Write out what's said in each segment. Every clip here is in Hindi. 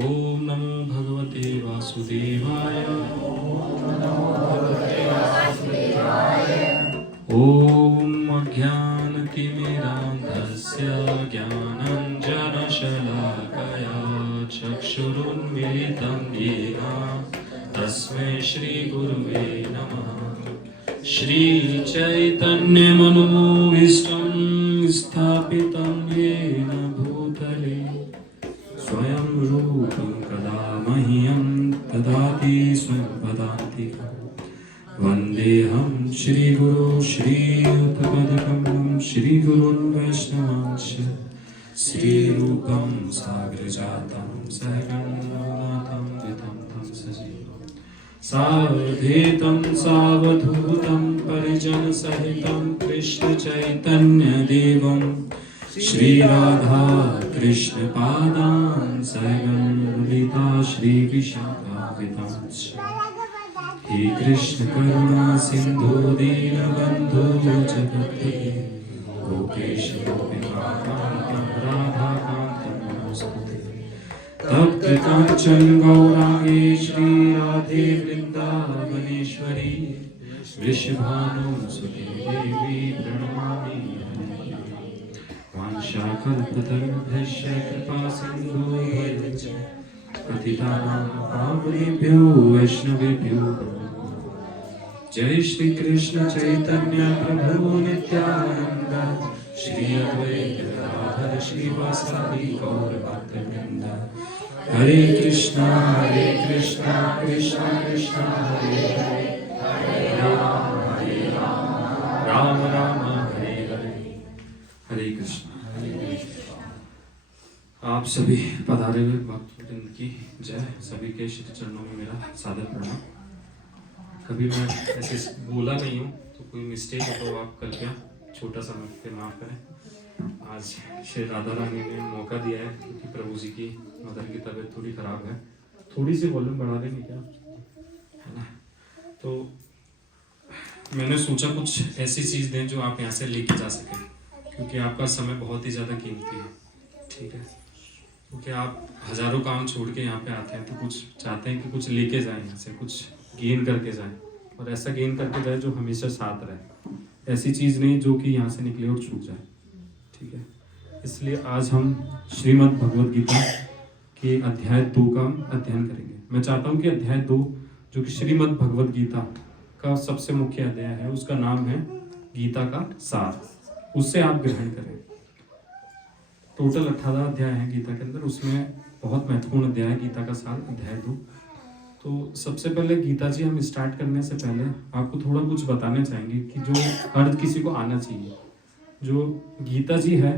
ओम नमो भगवते वासुदेवाय। ओम अज्ञानतिमिरान्धस्य ज्ञानाञ्जनशलाकया चक्षुरुन्मीलितं येन तस्मै श्रीगुरुवे नमः। श्रीचैतन्यमनोभीष्टं स्थापितं येन भूतले स्वयं रूपं कदा मह्यं ददाति स्वयं वदाति। वन्देऽहं श्रीगुरो श्रीयुतपदकमलं श्रीगुरुन् वैष्णवांश्च श्रीरूपं साग्रजातं सहगणरघुनाथं वितं तं सजीवं सावधूतं सावधूतं परिजनसहितं कृष्णचैतन्यदेवं श्रीराधा कृष्णपादान् सहगणललिता श्रीविशाखान्वितांश्च। हे कृष्ण करुणा सिंधु दीनबन्धो जगत्पते गोपेश गोपिकान्त राधाकान्त नमोस्तुते। तप्त काञ्चन गौराङ्गे श्रीराधे वृन्दावनेश्वरी वृषभानुसुते देवी प्रणमामि। वाञ्छाकल्पतरुभ्यश्च कृपासिन्धुभ्यश्च पतितानां पावनेभ्यो वैष्णवेभ्यो जय श्री कृष्ण चैतन्य प्रभु नित्यानंद श्री अद्वैत गदाधर श्रीवासादि गौर भक्तवृंद। हरे कृष्णा कृष्णा कृष्णा हरे हरे हरे राम राम राम हरे हरे। हरे कृष्णा। आप सभी पधारे हुए भक्तवृंद की जय। सभी के श्री चरणों में मेरा सादर प्रणाम। कभी मैं ऐसे बोला नहीं हूँ तो कोई मिस्टेक हो तो आप कृपया छोटा सा मुझ पे माफ करें। आज श्री राधा रानी ने मौका दिया है क्योंकि प्रभु जी की मदर की तबीयत थोड़ी खराब है। थोड़ी सी वॉल्यूम बढ़ा देंगे क्या, है ना? तो मैंने सोचा कुछ ऐसी चीज़ दें जो आप यहाँ से लेके जा सकें, क्योंकि आपका समय बहुत ही ज़्यादा कीमती है। ठीक है, क्योंकि आप हजारों काम छोड़ के यहाँ पे आते हैं तो कुछ चाहते हैं कि कुछ लेके जाएं यहाँ से, कुछ गेन करके जाएं, और ऐसा गेन करके जाए जो हमेशा साथ रहे। ऐसी चीज़ नहीं जो कि यहाँ से निकले और छूट जाए। ठीक है, इसलिए आज हम श्रीमद् भगवद गीता के अध्याय 2 का अध्ययन करेंगे। मैं चाहता हूँ कि अध्याय 2 जो कि श्रीमद् भगवद गीता का सबसे मुख्य अध्याय है, उसका नाम है गीता का सार, उससे आप ग्रहण करें। टोटल 18 अध्याय हैं गीता के अंदर, उसमें बहुत महत्वपूर्ण अध्याय है गीता का सार अध्याय 2। तो सबसे पहले गीता जी हम स्टार्ट करने से पहले आपको थोड़ा कुछ बताना चाहेंगे कि जो हर किसी को आना चाहिए। जो गीता जी है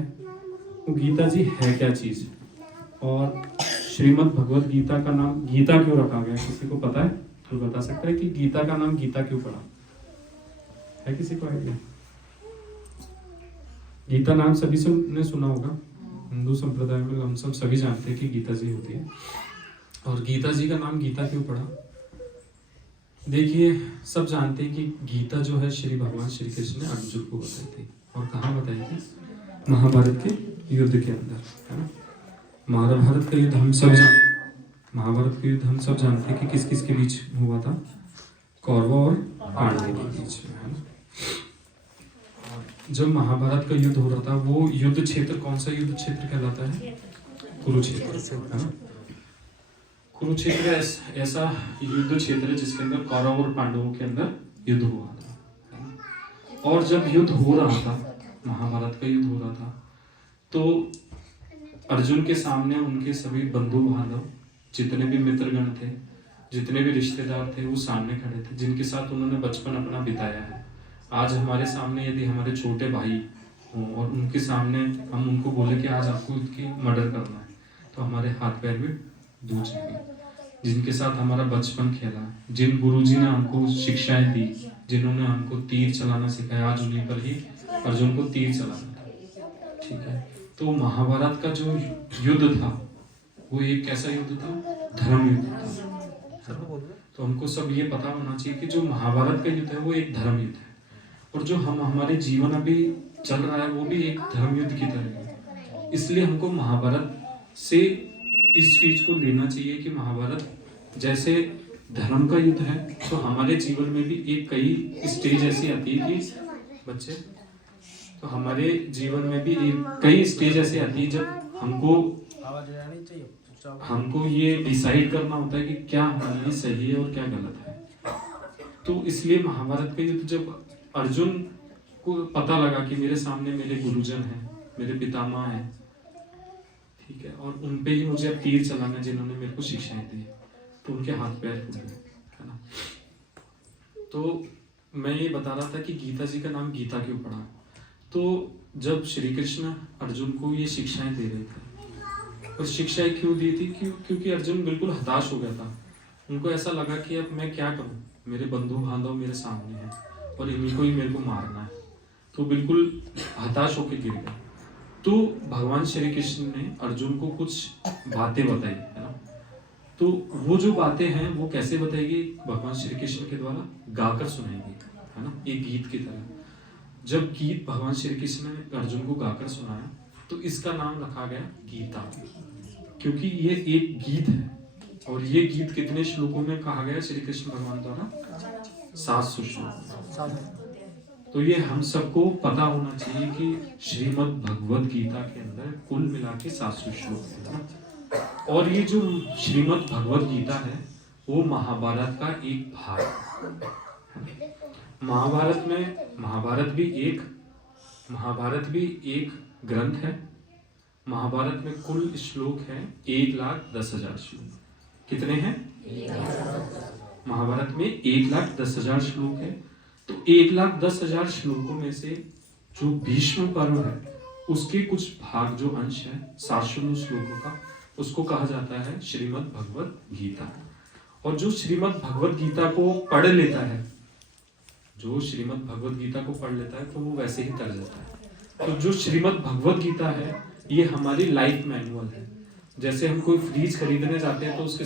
वो गीता जी है क्या चीज़, और श्रीमद् भगवद गीता का नाम गीता क्यों रखा गया, किसी को पता है? तो बता सकते हैं कि गीता का नाम गीता क्यों पड़ा है? किसी को आइडिया? गीता नाम सभी से ने सुना होगा, हिंदू संप्रदाय में हम सब सभी जानते हैं कि गीता जी होती है। और गीता जी का नाम गीता क्यों पड़ा? देखिए, सब जानते हैं कि गीता जो है श्री भगवान श्री कृष्ण ने अर्जुन को बताई थी। और कहाँ बताई थी? महाभारत के युद्ध के अंदर, है ना? महाभारत का युद्ध हम सब जानते हैं कि किस किस के बीच हुआ था? कौरवों और पांडवों के बीच में, है ना? जब महाभारत का युद्ध हो रहा था, वो युद्ध क्षेत्र कौन सा युद्ध क्षेत्र कहलाता है? कुरुक्षेत्र, है ना? कुरुक्षेत्र ऐसा युद्ध क्षेत्र है जिसके अंदर कौरव और पांडवों के अंदर युद्ध हुआ था। और जब युद्ध हो रहा था, महाभारत का युद्ध हो रहा था, तो अर्जुन के सामने उनके सभी बंधु बांधव, जितने भी मित्रगण थे, जितने भी रिश्तेदार थे, वो सामने खड़े थे, जिनके साथ उन्होंने बचपन अपना बिताया है। आज हमारे सामने यदि हमारे छोटे भाई हों और उनके सामने हम उनको बोले कि आज आपको उनकी मर्डर करना है, तो हमारे हाथ पैर भी दूर जाएंगे। जिनके साथ हमारा बचपन खेला, जिन गुरुजी ने हमको शिक्षाएं दी, जिन्होंने हमको तीर चलाना सिखाया, आज उन्हीं पर ही अर्जुन को तीर चलाना था। ठीक है, तो महाभारत का जो युद्ध था वो एक कैसा युद्ध था? धर्म युद्ध था। तो हमको सब ये पता होना चाहिए कि जो महाभारत का युद्ध है वो एक धर्म युद्ध है, और जो हमारे जीवन अभी चल रहा है वो भी एक धर्म युद्ध की तरह है। इसलिए हमको महाभारत से इस चीज को लेना चाहिए कि महाभारत जैसे धर्म का युद्ध है, तो हमारे जीवन में भी एक कई स्टेज ऐसी आती है कि बच्चे, तो हमारे जीवन में भी एक कई स्टेज ऐसी आती है जब हमको ये डिसाइड करना होता है कि क्या हमारे लिए सही है और क्या गलत है। तो इसलिए महाभारत का युद्ध जब अर्जुन को पता लगा कि मेरे सामने मेरे गुरुजन हैं, मेरे पितामह हैं, ठीक है, और उन पे ही मुझे अब तीर चलाना जिन्होंने मेरे को शिक्षाएं दी, तो उनके हाथ पैर फूट गए, है ना। तो मैं ये बता रहा था कि गीता जी का नाम गीता क्यों पड़ा। तो जब श्री कृष्ण अर्जुन को ये शिक्षाएं दे रहे थे, और शिक्षाएं क्यों दी थी, क्योंकि अर्जुन बिल्कुल हताश हो गया था। उनको ऐसा लगा कि अब मैं क्या करूं, मेरे बंधु बांधव मेरे सामने हैं और इन्हीं को ही मेरे को मारना है, तो बिल्कुल हताश होकर गिर गए। तो भगवान श्री कृष्ण ने अर्जुन को कुछ बातें बताई, है ना। तो वो जो बातें हैं वो कैसे बताएगी, भगवान श्री कृष्ण के द्वारा गाकर सुनाएंगे, है ना, एक गीत की तरह। जब गीत भगवान श्री कृष्ण ने अर्जुन को गाकर सुनाया, तो इसका नाम रखा गया गीता, क्योंकि ये एक गीत है। और ये गीत कितने श्लोकों में कहा गया श्री कृष्ण भगवान द्वारा? 700 श्लोक। तो ये हम सबको पता होना चाहिए कि श्रीमद् भगवद गीता के अंदर कुल मिला के 700 श्लोक है। और ये जो श्रीमद् भगवद गीता है वो महाभारत का एक भाग है। महाभारत भी एक ग्रंथ है। महाभारत में कुल श्लोक है 1,10,000 श्लोक। कितने हैं? महाभारत में 1,10,000 श्लोक है। तो 1,10,000 श्लोकों में से जो भीष्म पर्व है उसके कुछ भाग, जो अंश है 700 श्लोकों का, उसको कहा जाता है श्रीमद् भगवद गीता। और जो श्रीमद् भगवद गीता को पढ़ लेता है, जो श्रीमद् भगवद गीता को पढ़ लेता है तो वो वैसे ही तर जाता है। तो जो श्रीमद् भगवद गीता है ये हमारी लाइफ मैनुअल है। जैसे हम कोई फ्रीज खरीदने जाते हैं तो उसके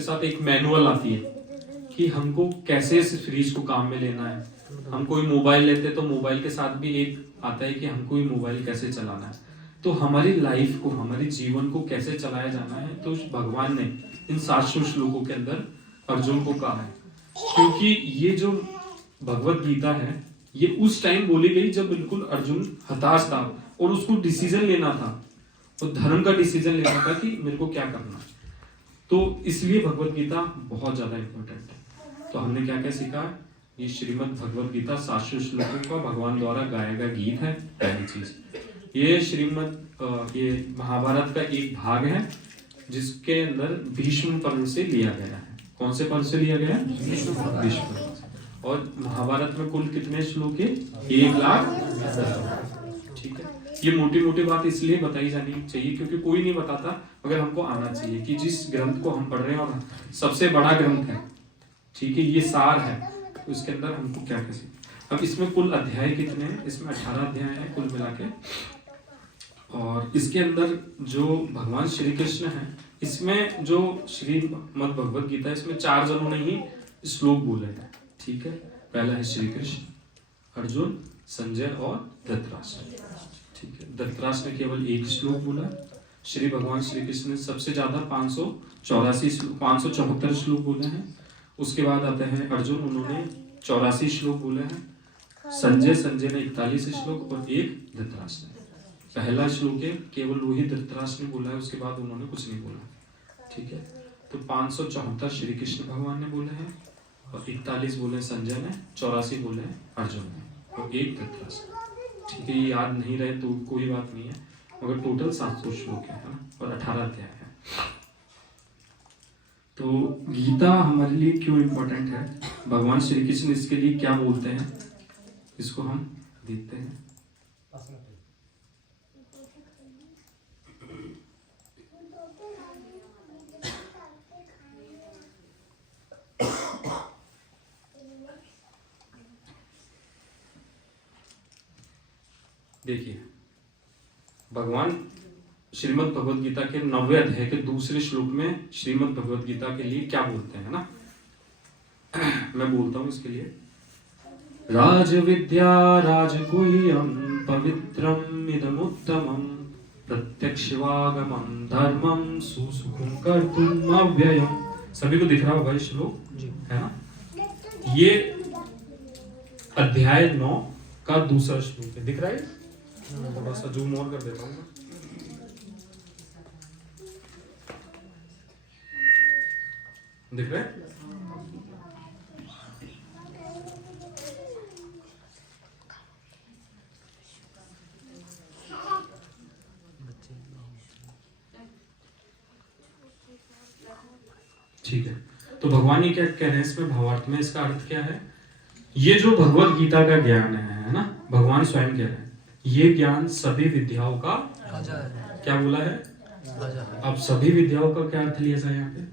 साथ एक मैनुअल आती है कि हमको कैसे इस फ्रीज को काम में लेना है। हम कोई मोबाइल लेते हैं तो मोबाइल के साथ भी एक आता है कि हमको ये मोबाइल कैसे चलाना है। तो हमारी लाइफ को, हमारे जीवन को कैसे चलाया जाना है, तो भगवान ने इन 700 श्लोकों के अंदर अर्जुन को कहा है। क्योंकि ये जो भगवत गीता है ये उस टाइम बोली गई जब बिल्कुल अर्जुन हताश था और उसको डिसीजन लेना था, तो धर्म का डिसीजन लेना था कि मेरे को क्या करना है। तो इसलिए भगवत गीता बहुत ज्यादा इंपॉर्टेंट है। तो हमने क्या क्या सीखा? ये श्रीमद् भगवत गीता 700 श्लोकों का भगवान द्वारा गाया गया गीत है, पहली चीज। ये महाभारत का एक भाग है जिसके अंदर भीष्म पर्व से लिया गया है। कौन से पर्व से लिया गया है? भीष्म पर्व। और महाभारत में कुल कितने श्लोक है? 1,00,000। ठीक है, ये मोटी मोटी बात इसलिए बताई जानी चाहिए क्योंकि कोई नहीं बताता, मगर हमको आना चाहिए कि जिस ग्रंथ को हम पढ़ रहे हैं और सबसे बड़ा ग्रंथ है, ठीक है, ये सार है, तो इसके अंदर हमको क्या कैसे। अब इसमें कुल अध्याय कितने हैं? इसमें 18 अध्याय हैं कुल मिला के। और इसके अंदर जो भगवान श्री कृष्ण है, इसमें जो श्रीमद् भगवद गीता है इसमें 4 जनों ने ही श्लोक बोले हैं। ठीक है, पहला है श्री कृष्ण, अर्जुन, संजय और धृतराष्ट्र। ठीक है, धृतराष्ट्र ने केवल एक श्लोक बोला। श्री भगवान श्री कृष्ण ने सबसे ज्यादा 574 श्लोक बोले हैं। उसके बाद आते हैं अर्जुन, उन्होंने 84 श्लोक बोले हैं। संजय ने 41 श्लोक और एक धृतराष्ट्र। पहला श्लोक है केवल वही धृतराष्ट्र ने बोला है, उसके बाद उन्होंने कुछ नहीं बोला। ठीक है, तो 574 श्री कृष्ण भगवान ने बोले हैं और 41 बोले संजय ने, 84 बोले अर्जुन ने और एक धृतराष्ट्र। ठीक है, ये याद नहीं रहे तो कोई बात नहीं है, मगर टोटल 700 श्लोक है ना, और 18 अध्याय है। तो गीता हमारे लिए क्यों इम्पोर्टेंट है, भगवान श्री कृष्ण इसके लिए क्या बोलते हैं, इसको हम देखते हैं। देखिए, भगवान श्रीमद् भगवद गीता के 9वें अध्याय के दूसरे श्लोक में श्रीमद् भगवद गीता के लिए क्या बोलते हैं ना। मैं बोलता हूं इसके लिए। राज विद्या राजगुह्यं पवित्रम् इदमुत्तमं प्रत्यक्षवागमं धर्मं सुसुखं कर्तुम् अव्ययम्। सभी को दिख रहा होगा ये श्लोक, है ना? ये अध्याय 9 का दूसरा श्लोक है। दिख रहा है? थोड़ा सा जूम और कर देता हूँ। दिख रहा है? ठीक है, तो भगवान ये क्या कह रहे हैं इसमें भावार्थ में? इसका अर्थ क्या है? ये जो भगवत गीता का ज्ञान है ना, भगवान स्वयं कह रहे हैं ये ज्ञान सभी विद्याओं का राजा है। क्या बोला है? राजा है। अब सभी विद्याओं का क्या अर्थ लिया जाए यहाँ पे?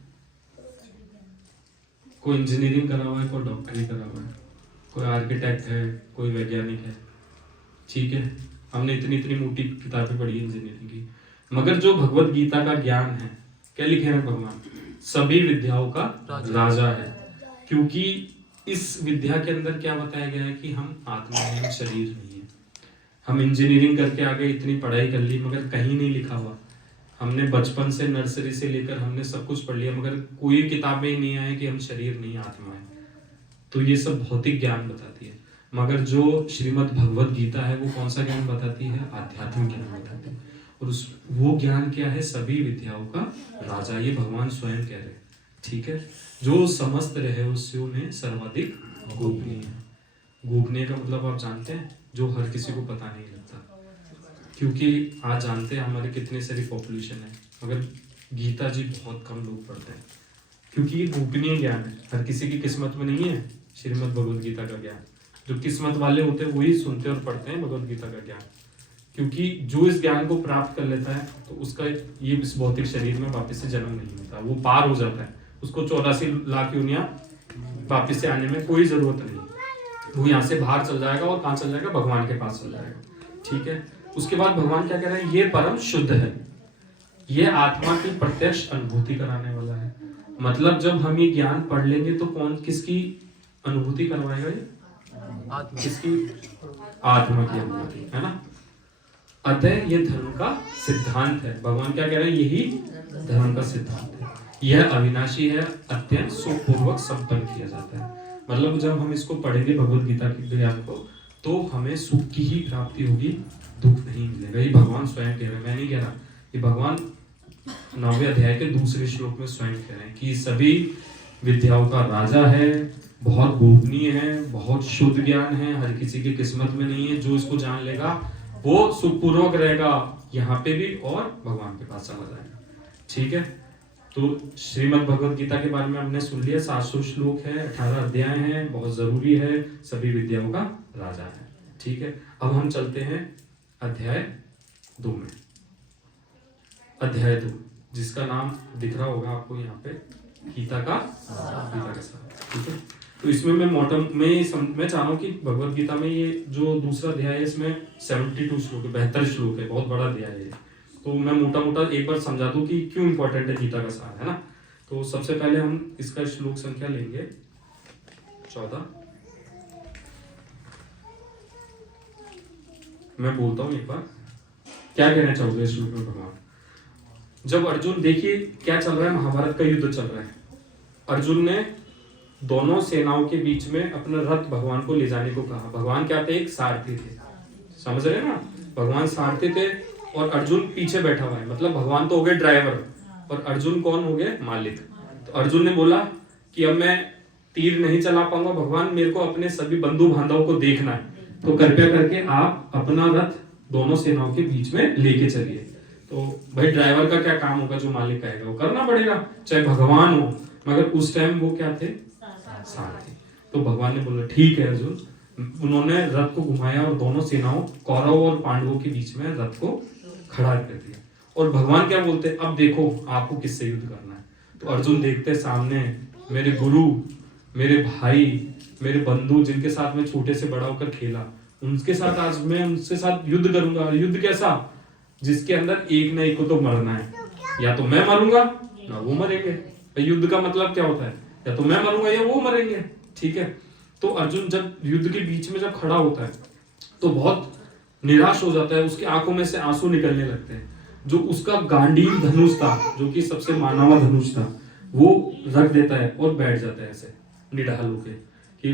कोई इंजीनियरिंग करा हुआ है, कोई डॉक्टरी करा हुआ है, कोई आर्किटेक्ट है, कोई वैज्ञानिक है, ठीक है, हमने इतनी इतनी मोटी किताबें पढ़ी इंजीनियरिंग की, मगर जो भगवत गीता का ज्ञान है, क्या लिखे हैं भगवान? सभी विद्याओं का राजा है। क्योंकि इस विद्या के अंदर क्या बताया गया है कि हम आत्मा हैं, शरीर नहीं है। हम इंजीनियरिंग करके आगे इतनी पढ़ाई कर ली, मगर कहीं नहीं लिखा हुआ, हमने बचपन से नर्सरी से लेकर हमने सब कुछ पढ़ लिया, मगर कोई किताबें ही नहीं आए कि हम शरीर नहीं आत्मा है। तो ये सब भौतिक ज्ञान बताती है, मगर जो श्रीमद् भगवत गीता है वो कौन सा ज्ञान बताती है? आध्यात्मिक ज्ञान बताती है। और वो ज्ञान क्या है? सभी विद्याओं का राजा। ये भगवान स्वयं कह रहे हैं, ठीक है, जो समस्त रहस्यों में सर्वाधिक गोपनीय है। गोपनीय का मतलब आप जानते हैं, जो हर किसी को पता नहीं लगता। क्योंकि आज जानते हैं हमारे कितने सारी पॉपुलेशन है, मगर गीता जी बहुत कम लोग पढ़ते हैं, क्योंकि ये गोपनीय ज्ञान है, हर किसी की किस्मत में नहीं है श्रीमद् भगवत गीता का ज्ञान। जो किस्मत वाले होते हैं वही सुनते और पढ़ते हैं भगवत गीता का ज्ञान। क्योंकि जो इस ज्ञान को प्राप्त कर लेता है तो उसका ये इस भौतिक शरीर में वापस से जन्म नहीं होता, वो पार हो जाता है। उसको 84 लाख योनियां वापस से आने में कोई जरूरत नहीं, वो यहाँ से बाहर चल जाएगा और कहाँ चल जाएगा? भगवान के पास चल जाएगा, ठीक है। उसके बाद भगवान क्या कह रहे हैं? ये परम शुद्ध है, ये आत्मा की प्रत्यक्ष अनुभूति कराने वाला है। मतलब जब हम ये ज्ञान पढ़ लेंगे तो कौन किसकी अनुभूति करवाएगा? ये आत्मा। किसकी? आत्मा की अनुभूति, है ना। अतः ये धर्म का सिद्धांत है। भगवान क्या कह रहे हैं? यही धर्म का सिद्धांत है। यह अविनाशी है, अत्यंत सुखपूर्वक संपन्न किया जाता है। मतलब जब हम इसको पढ़ेंगे भगवत गीता के ज्ञान को, तो हमें सुख की ही प्राप्ति होगी, दुख नहीं मिलेगा। ये भगवान स्वयं कह रहे हैं, मैं नहीं कह रहा। ये भगवान 9वें अध्याय के दूसरे श्लोक में स्वयं कह रहे हैं कि सभी विद्याओं का राजा है, बहुत गोपनीय है, बहुत शुद्ध ज्ञान है, हर किसी की किस्मत में नहीं है। जो इसको जान लेगा वो सुखपूर्वक रहेगा यहाँ पे भी और भगवान के पास चला जाएगा, ठीक है। तो श्रीमद् भगवत गीता के बारे में हमने सुन लिया। 700 श्लोक है, 18 अध्याय है, बहुत जरूरी है, सभी विद्याओं का राजा है, ठीक है। अब हम चलते हैं अध्याय 2 में। अध्याय 2 जिसका नाम दिख रहा होगा आपको यहाँ पे, गीता का सार, ठीक है। तो इसमें मैं चाह रहा हूँ कि भगवत गीता में ये जो दूसरा अध्याय है इसमें 72 श्लोक है, 72 श्लोक है, बहुत बड़ा अध्याय है। तो मैं मोटा मोटा एक बार समझा दूं कि क्यों इंपॉर्टेंट है गीता का सार, है ना। तो सबसे पहले हम इसका श्लोक संख्या लेंगे 14। मैं बोलता हूं एक बार क्या कहना चाहोगे इस श्लोक में भगवान। जब अर्जुन, देखिए क्या चल रहा है, महाभारत का युद्ध चल रहा है। अर्जुन ने दोनों सेनाओं के बीच में अपना रथ भगवान को ले जाने को कहा। भगवान क्या थे? एक सारथी थे, समझ रहे हैं ना। भगवान सारथी थे और अर्जुन पीछे बैठा हुआ है। मतलब भगवान तो हो गए ड्राइवर और अर्जुन कौन हो गए? मालिक। तो अर्जुन ने बोला कि अब मैं तीर नहीं चला पाऊंगा भगवान, मेरे को अपने सभी बंधु बांधवों को देखना है, तो कृपया करके आप अपना रथ दोनों सेनाओं के बीच में लेके चलिए। तो भाई ड्राइवर का क्या काम होगा? जो मालिक कहेगा वो करना पड़ेगा, चाहे भगवान हो। मगर उस टाइम वो क्या थे? सारथी। तो भगवान ने बोला ठीक है अर्जुन। उन्होंने रथ को घुमाया और दोनों सेनाओं, कौरव और पांडवों के बीच में रथ को खड़ा कर दिया। और भगवान क्या बोलते? अब देखो आपको किससे युद्ध करना है। तो अर्जुन देखते सामने मेरे गुरु, मेरे भाई, मेरे बंधु, जिनके साथ मैं छोटे से बड़ा होकर खेला, उनके साथ आज मैं उनसे साथ युद्ध करूंगा। युद्ध कैसा? जिसके अंदर एक ना एक को तो मरना है, या तो मैं मरूंगा ना वो मरेंगे। युद्ध का मतलब क्या होता है? या तो मैं मरूंगा या वो मरेंगे, ठीक है। तो अर्जुन जब युद्ध के बीच में जब खड़ा होता है तो बहुत निराश हो जाता है, उसकी आंखों में से आंसू निकलने लगते हैं। जो उसका गांडीव धनुष था, जो कि सबसे मानवा धनुष था, वो रख देता है और बैठ जाता है ऐसे निढाल होके कि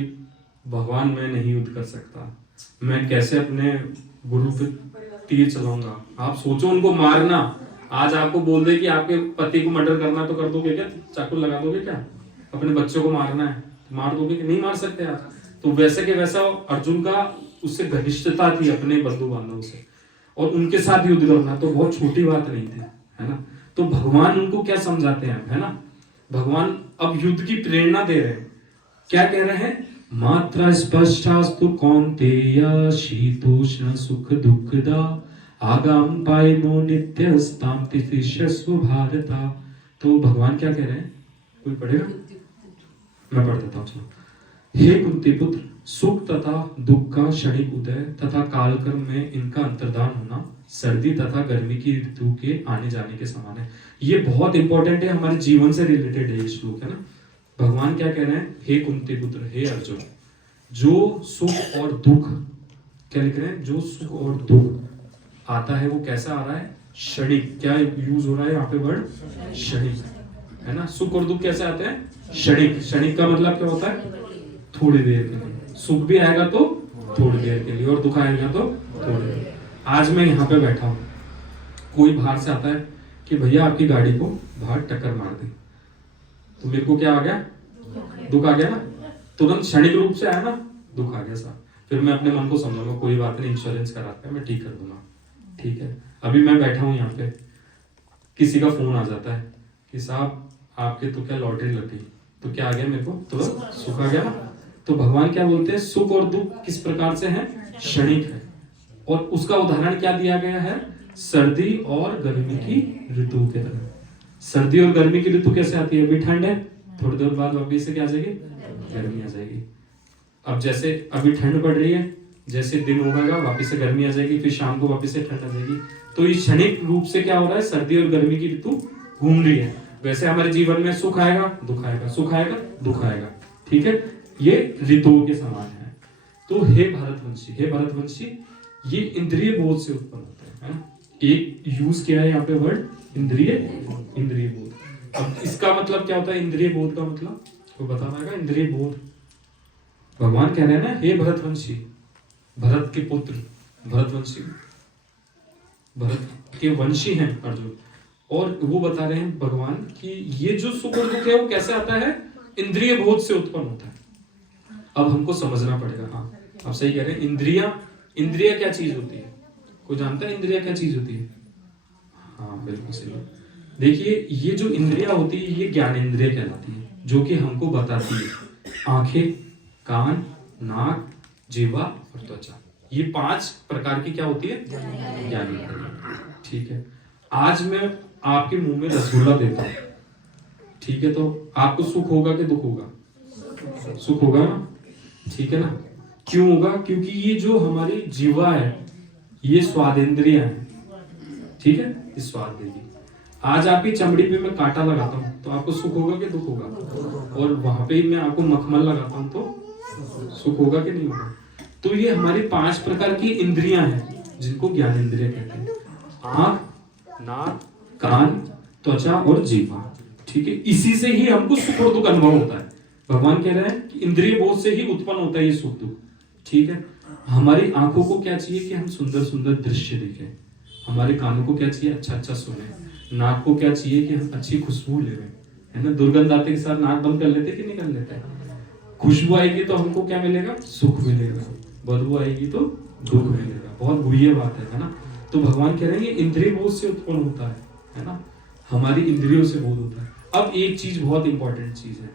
भगवान मैं नहीं युद्ध कर सकता, मैं कैसे अपने गुरु पे तीर चलाऊंगा। आप सोचो उनको मारना, आज आपको बोल दे कि आपके पति को मर्डर करना तो कर दोगे क्या? चाकू लगा दोगे क्या? अपने बच्चों को मारना है मार दोगे कि नहीं मार सकते आप? तो वैसे के वैसा अर्जुन का उससे घनिष्ठता थी अपने बंधु बांधवों से, और उनके साथ युद्ध करना तो बहुत छोटी बात नहीं थी, है ना। तो भगवान उनको क्या समझाते हैं, है ना, भगवान अब युद्ध की प्रेरणा दे रहे हैं। क्या कह रहे हैं? मात्रा स्पष्टास्तु कौन्तेय शीतोष्ण सुख दुखदा आगाम पायनो नित्यस्ताम तितिशस्व भारता। तो भगवान क्या कह रहे हैं? कोई पढ़ेगा? मैं पढ़ देता हूँ, चलो। हे कुंती पुत्र, सुख तथा दुख का क्षणिक उदय तथा कालक्रम में इनका अंतर्धान होना सर्दी तथा गर्मी की ऋतु के आने जाने के समान है। ये बहुत इंपॉर्टेंट है, हमारे जीवन से रिलेटेड है ये श्लोक, है ना। भगवान क्या कह रहे हैं? हे कुंती पुत्र, हे अर्जुन, जो सुख और दुख, क्या लिख रहे हैं? जो सुख और दुख आता है वो कैसा आ रहा है? क्षणिक। क्या यूज हो रहा है यहाँ पे वर्ड? क्षणिक, है ना। सुख और दुख कैसे आते हैं? क्षणिक। क्षणिक का मतलब क्या होता है? थोड़ी देर के लिए। सुख भी आएगा तो थोड़ी देर के लिए, और दुख आएगा तो थोड़ी देर। आज मैं यहाँ पे बैठा हूँ, कोई बाहर से आता है कि भैया आपकी गाड़ी को बाहर टक्कर मार दी, तो मेरे को क्या आ गया? दुख आ गया ना। तुरंत क्षणिक रूप से आया ना, दुख आ गया साहब। फिर मैं अपने मन को समझाऊंगा कोई बात नहीं, इंश्योरेंस कराते हैं, मैं ठीक कर दूंगा, ठीक है। अभी मैं बैठा हूँ यहाँ पे, किसी का फोन आ जाता है कि साहब आपके तो क्या लॉटरी लग गई, तो क्या आ गया मेरे को? तुरंत सुख आ गया ना। तो भगवान क्या बोलते हैं? सुख और दुख किस प्रकार से है? क्षणिक है। और उसका उदाहरण क्या दिया गया है? सर्दी और गर्मी की ऋतु के तरह। सर्दी और गर्मी की ऋतु कैसे आती है? अभी ठंड है, थोड़ी देर बाद वापिस से क्या आ जाएगी? गर्मी आ जाएगी। अब जैसे अभी ठंड पड़ रही है, जैसे दिन होगा वापिस से गर्मी आ जाएगी, फिर शाम को वापिस से ठंड आ जाएगी। तो ये क्षणिक रूप से क्या हो रहा है? सर्दी और गर्मी की ऋतु घूम रही है। वैसे हमारे जीवन में सुख आएगा, दुख आएगा, सुख आएगा, दुख आएगा, ठीक है। ये ऋतुओं के समान है। तो हे भरतवंशी, हे भरतवंशी, ये इंद्रिय बोध से उत्पन्न होता है ना। एक यूज किया है यहाँ पे वर्ड इंद्रिय, इंद्रिय बोध। अब इसका मतलब क्या होता है? इंद्रिय बोध का मतलब वो बताना है। इंद्रिय बोध, भगवान कह रहे हैं ना, हे भरतवंशी, भरत के पुत्र, भरतवंशी, भरत के वंशी हैं अर्जुन। और वो बता रहे हैं भगवान कि ये जो सुख और दुख है वो कैसे आता है? इंद्रिय बोध से उत्पन्न होता है। अब हमको समझना पड़ेगा। हाँ, आप सही कह रहे हैं। इंद्रिया क्या चीज होती है? कोई जानता है इंद्रिया क्या चीज होती है? हाँ बिल्कुल सही। देखिए, ये जो इंद्रिया होती है ये ज्ञान इंद्रिय कहलाती है, जो कि हमको बताती है। आंखें, कान, नाक, जीवा और त्वचा, ये 5 प्रकार की क्या होती है? ज्ञान इंद्रिय, ठीक है। आज मैं आपके मुंह में रसगुल्ला देता हूँ, ठीक है, तो आपको सुख होगा कि दुख होगा? सुख होगा ना, ठीक है ना। क्यों होगा? क्योंकि ये जो हमारी जीवा है ये स्वादेंद्रिय है, ठीक है, ये स्वाद देगी। आज आपकी चमड़ी पे मैं कांटा लगाता हूँ तो आपको सुख होगा कि दुख होगा? और वहां पे मैं आपको मखमल लगाता हूँ तो सुख होगा कि नहीं होगा? तो ये हमारी 5 प्रकार की इंद्रियां हैं जिनको ज्ञान इंद्रिय कहते हैं। आंख, नाक, कान, त्वचा और जीवा, ठीक है। इसी से ही हमको सुख और दुख अनुभव होता है। भगवान कह रहे हैं कि इंद्रिय बोध से ही उत्पन्न होता है ये सुख दुख, ठीक है। हमारी आंखों को क्या चाहिए? कि हम सुंदर सुंदर दृश्य देखें। हमारे कानों को क्या चाहिए? अच्छा अच्छा सुने। नाक को क्या चाहिए? कि हम अच्छी खुशबू ले, है ना। दुर्गंध आते के साथ नाक बंद कर लेते कि नहीं कर लेते? खुशबू आएगी तो हमको क्या मिलेगा? सुख मिलेगा। बदबू आएगी तो दुख मिलेगा। बहुत बुरी बात है ना। तो भगवान कह रहे हैं ये इंद्रिय बोध से उत्पन्न होता है ना। हमारी इंद्रियों से बोध होता है। अब एक चीज बहुत इंपॉर्टेंट चीज है,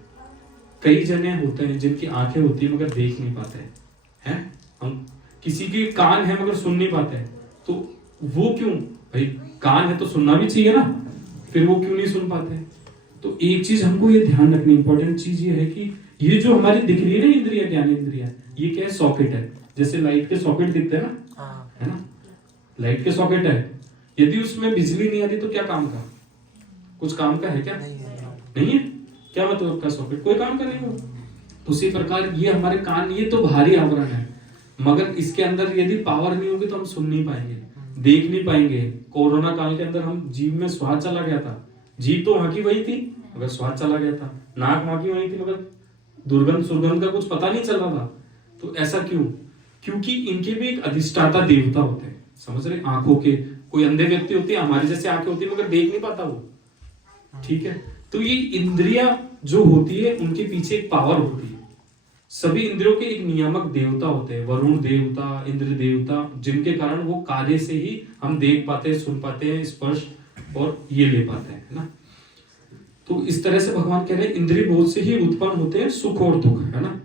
कई जने होते हैं जिनकी आंखें होती है मगर देख नहीं पाते हैं। हम किसी के कान है मगर सुन नहीं पाते हैं, तो वो क्यों? भाई कान है तो सुनना भी चाहिए ना, फिर वो क्यों नहीं सुन पाते? तो एक चीज हमको ये ध्यान रखनी, इंपॉर्टेंट चीज ये है कि ये जो हमारी दिख रही है ना इंद्रिया, ज्ञान इंद्रिया, ये क्या है? सॉकेट है। जैसे लाइट के सॉकेट दिखते हैं ना, है ना, लाइट के सॉकेट है। यदि उसमें बिजली नहीं आती तो क्या काम का? कुछ काम का है क्या? नहीं है। क्या मतलब का सॉकेट? कोई काम का नहीं हो। तो उसी प्रकार ये हमारे कान, ये तो भारी आवरण है, मगर इसके अंदर यदि पावर नहीं होगी तो हम सुन नहीं पाएंगे, देख नहीं पाएंगे। कोरोना काल के अंदर हम जीभ में स्वाद चला गया था, जीभ तो वहां की वही थी मगर स्वाद चला गया था, नाक वहां की वही थी मगर दुर्गंध सुर्गंध का कुछ पता नहीं चल रहा था। तो ऐसा क्यों? क्योंकि इनके भी एक अधिष्ठाता देवता होते हैं, समझ रहे? आंखों के, कोई अंधे व्यक्ति होते हैं, हमारे जैसे आंखें होती है मगर देख नहीं पाता वो, ठीक है? तो ये इंद्रियां जो होती है उनके पीछे एक पावर होती है। सभी इंद्रियों के एक नियामक देवता होते हैं, वरुण देवता, इंद्र देवता, जिनके कारण वो कार्य से ही हम देख पाते हैं, सुन पाते हैं, स्पर्श और ये ले पाते हैं, है ना? तो इस तरह से भगवान कह रहे हैं इंद्रिय बोध से ही उत्पन्न होते हैं सुख और दुख, है ना?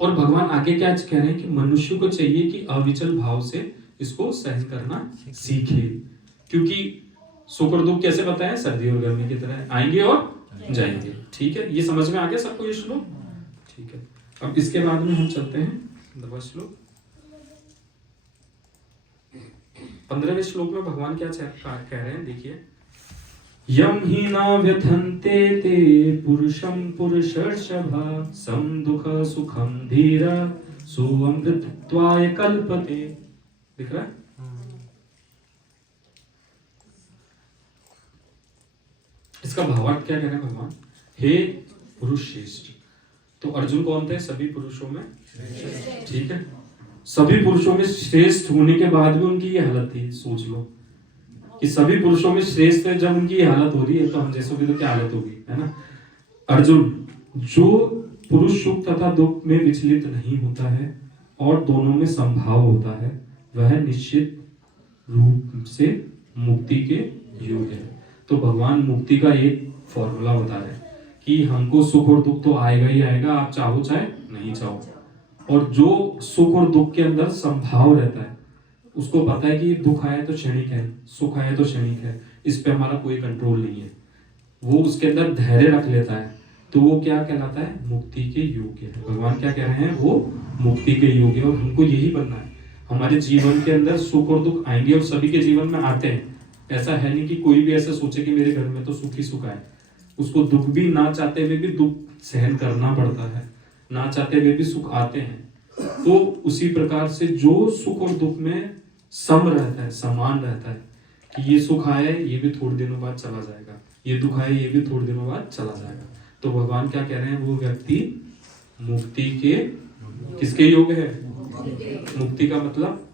और भगवान आगे क्या कह रहे हैं कि मनुष्य को चाहिए कि अविचल भाव से इसको सहन करना सीखे, क्योंकि सुख और दुख कैसे बताएं? सर्दी और गर्मी की तरह आएंगे और जाएंगे, ठीक है? ये समझ में आ गया सबको ये श्लोक? ठीक है, अब इसके बाद में हम चलते हैं 10वां श्लोक। 15वें श्लोक में भगवान क्या कह रहे हैं, देखिए। यम ही न व्यथन्ते ते पुरुषम पुरुषर्षभा सम दुख सुखम धीर सुअमृतत्वाय कल्पते। दिख रहा है? इसका भावार्थ क्या कह रहे हैं भगवान? हे पुरुष श्रेष्ठ। तो अर्जुन कौन थे? सभी पुरुषों में, ठीक है? सभी पुरुषों में श्रेष्ठ होने के बाद भी उनकी ये हालत थी। सोच लो कि सभी पुरुषों में श्रेष्ठ है, जब उनकी ये हालत हो रही है तो हम जैसों की तो क्या हालत होगी, है ना? अर्जुन, जो पुरुष सुख तथा दुख में विचलित नहीं होता है और दोनों में संभाव होता है, वह निश्चित रूप से मुक्ति के योग्य है। तो भगवान मुक्ति का एक फॉर्मूला बता रहे हैं कि हमको सुख और दुख तो आएगा ही आएगा, आप चाहो चाहे नहीं चाहो। और जो सुख और दुख के अंदर संभाव रहता है, उसको पता है कि दुख आया तो क्षणिक है, सुख आया तो क्षणिक है, इस पे हमारा कोई कंट्रोल नहीं है, वो उसके अंदर धैर्य रख लेता है, तो वो क्या कहलाता है? मुक्ति के योग्य है। भगवान क्या कह रहे हैं? वो मुक्ति के योग्य है। और हमको यही बनना है। हमारे जीवन के अंदर सुख और दुख आएंगे और सभी के जीवन में आते हैं। ऐसा है नहीं कि कोई भी ऐसा सोचे कि मेरे घर में तो सुख ही सुख आए। उसको दुख भी ना चाहते हुए भी दुख सहन करना पड़ता है, ना चाहते हुए भी सुख आते हैं। तो उसी प्रकार से जो सुख और दुख में सम रहता है, समान रहता है कि ये सुख आया है, ये भी थोड़े दिनों बाद चला जाएगा, ये दुख आया ये भी थोड़े दिनों बाद चला जाएगा। तो भगवान क्या कह रहे हैं? वो व्यक्ति मुक्ति के किसके योग्य है? मुक्ति का मतलब,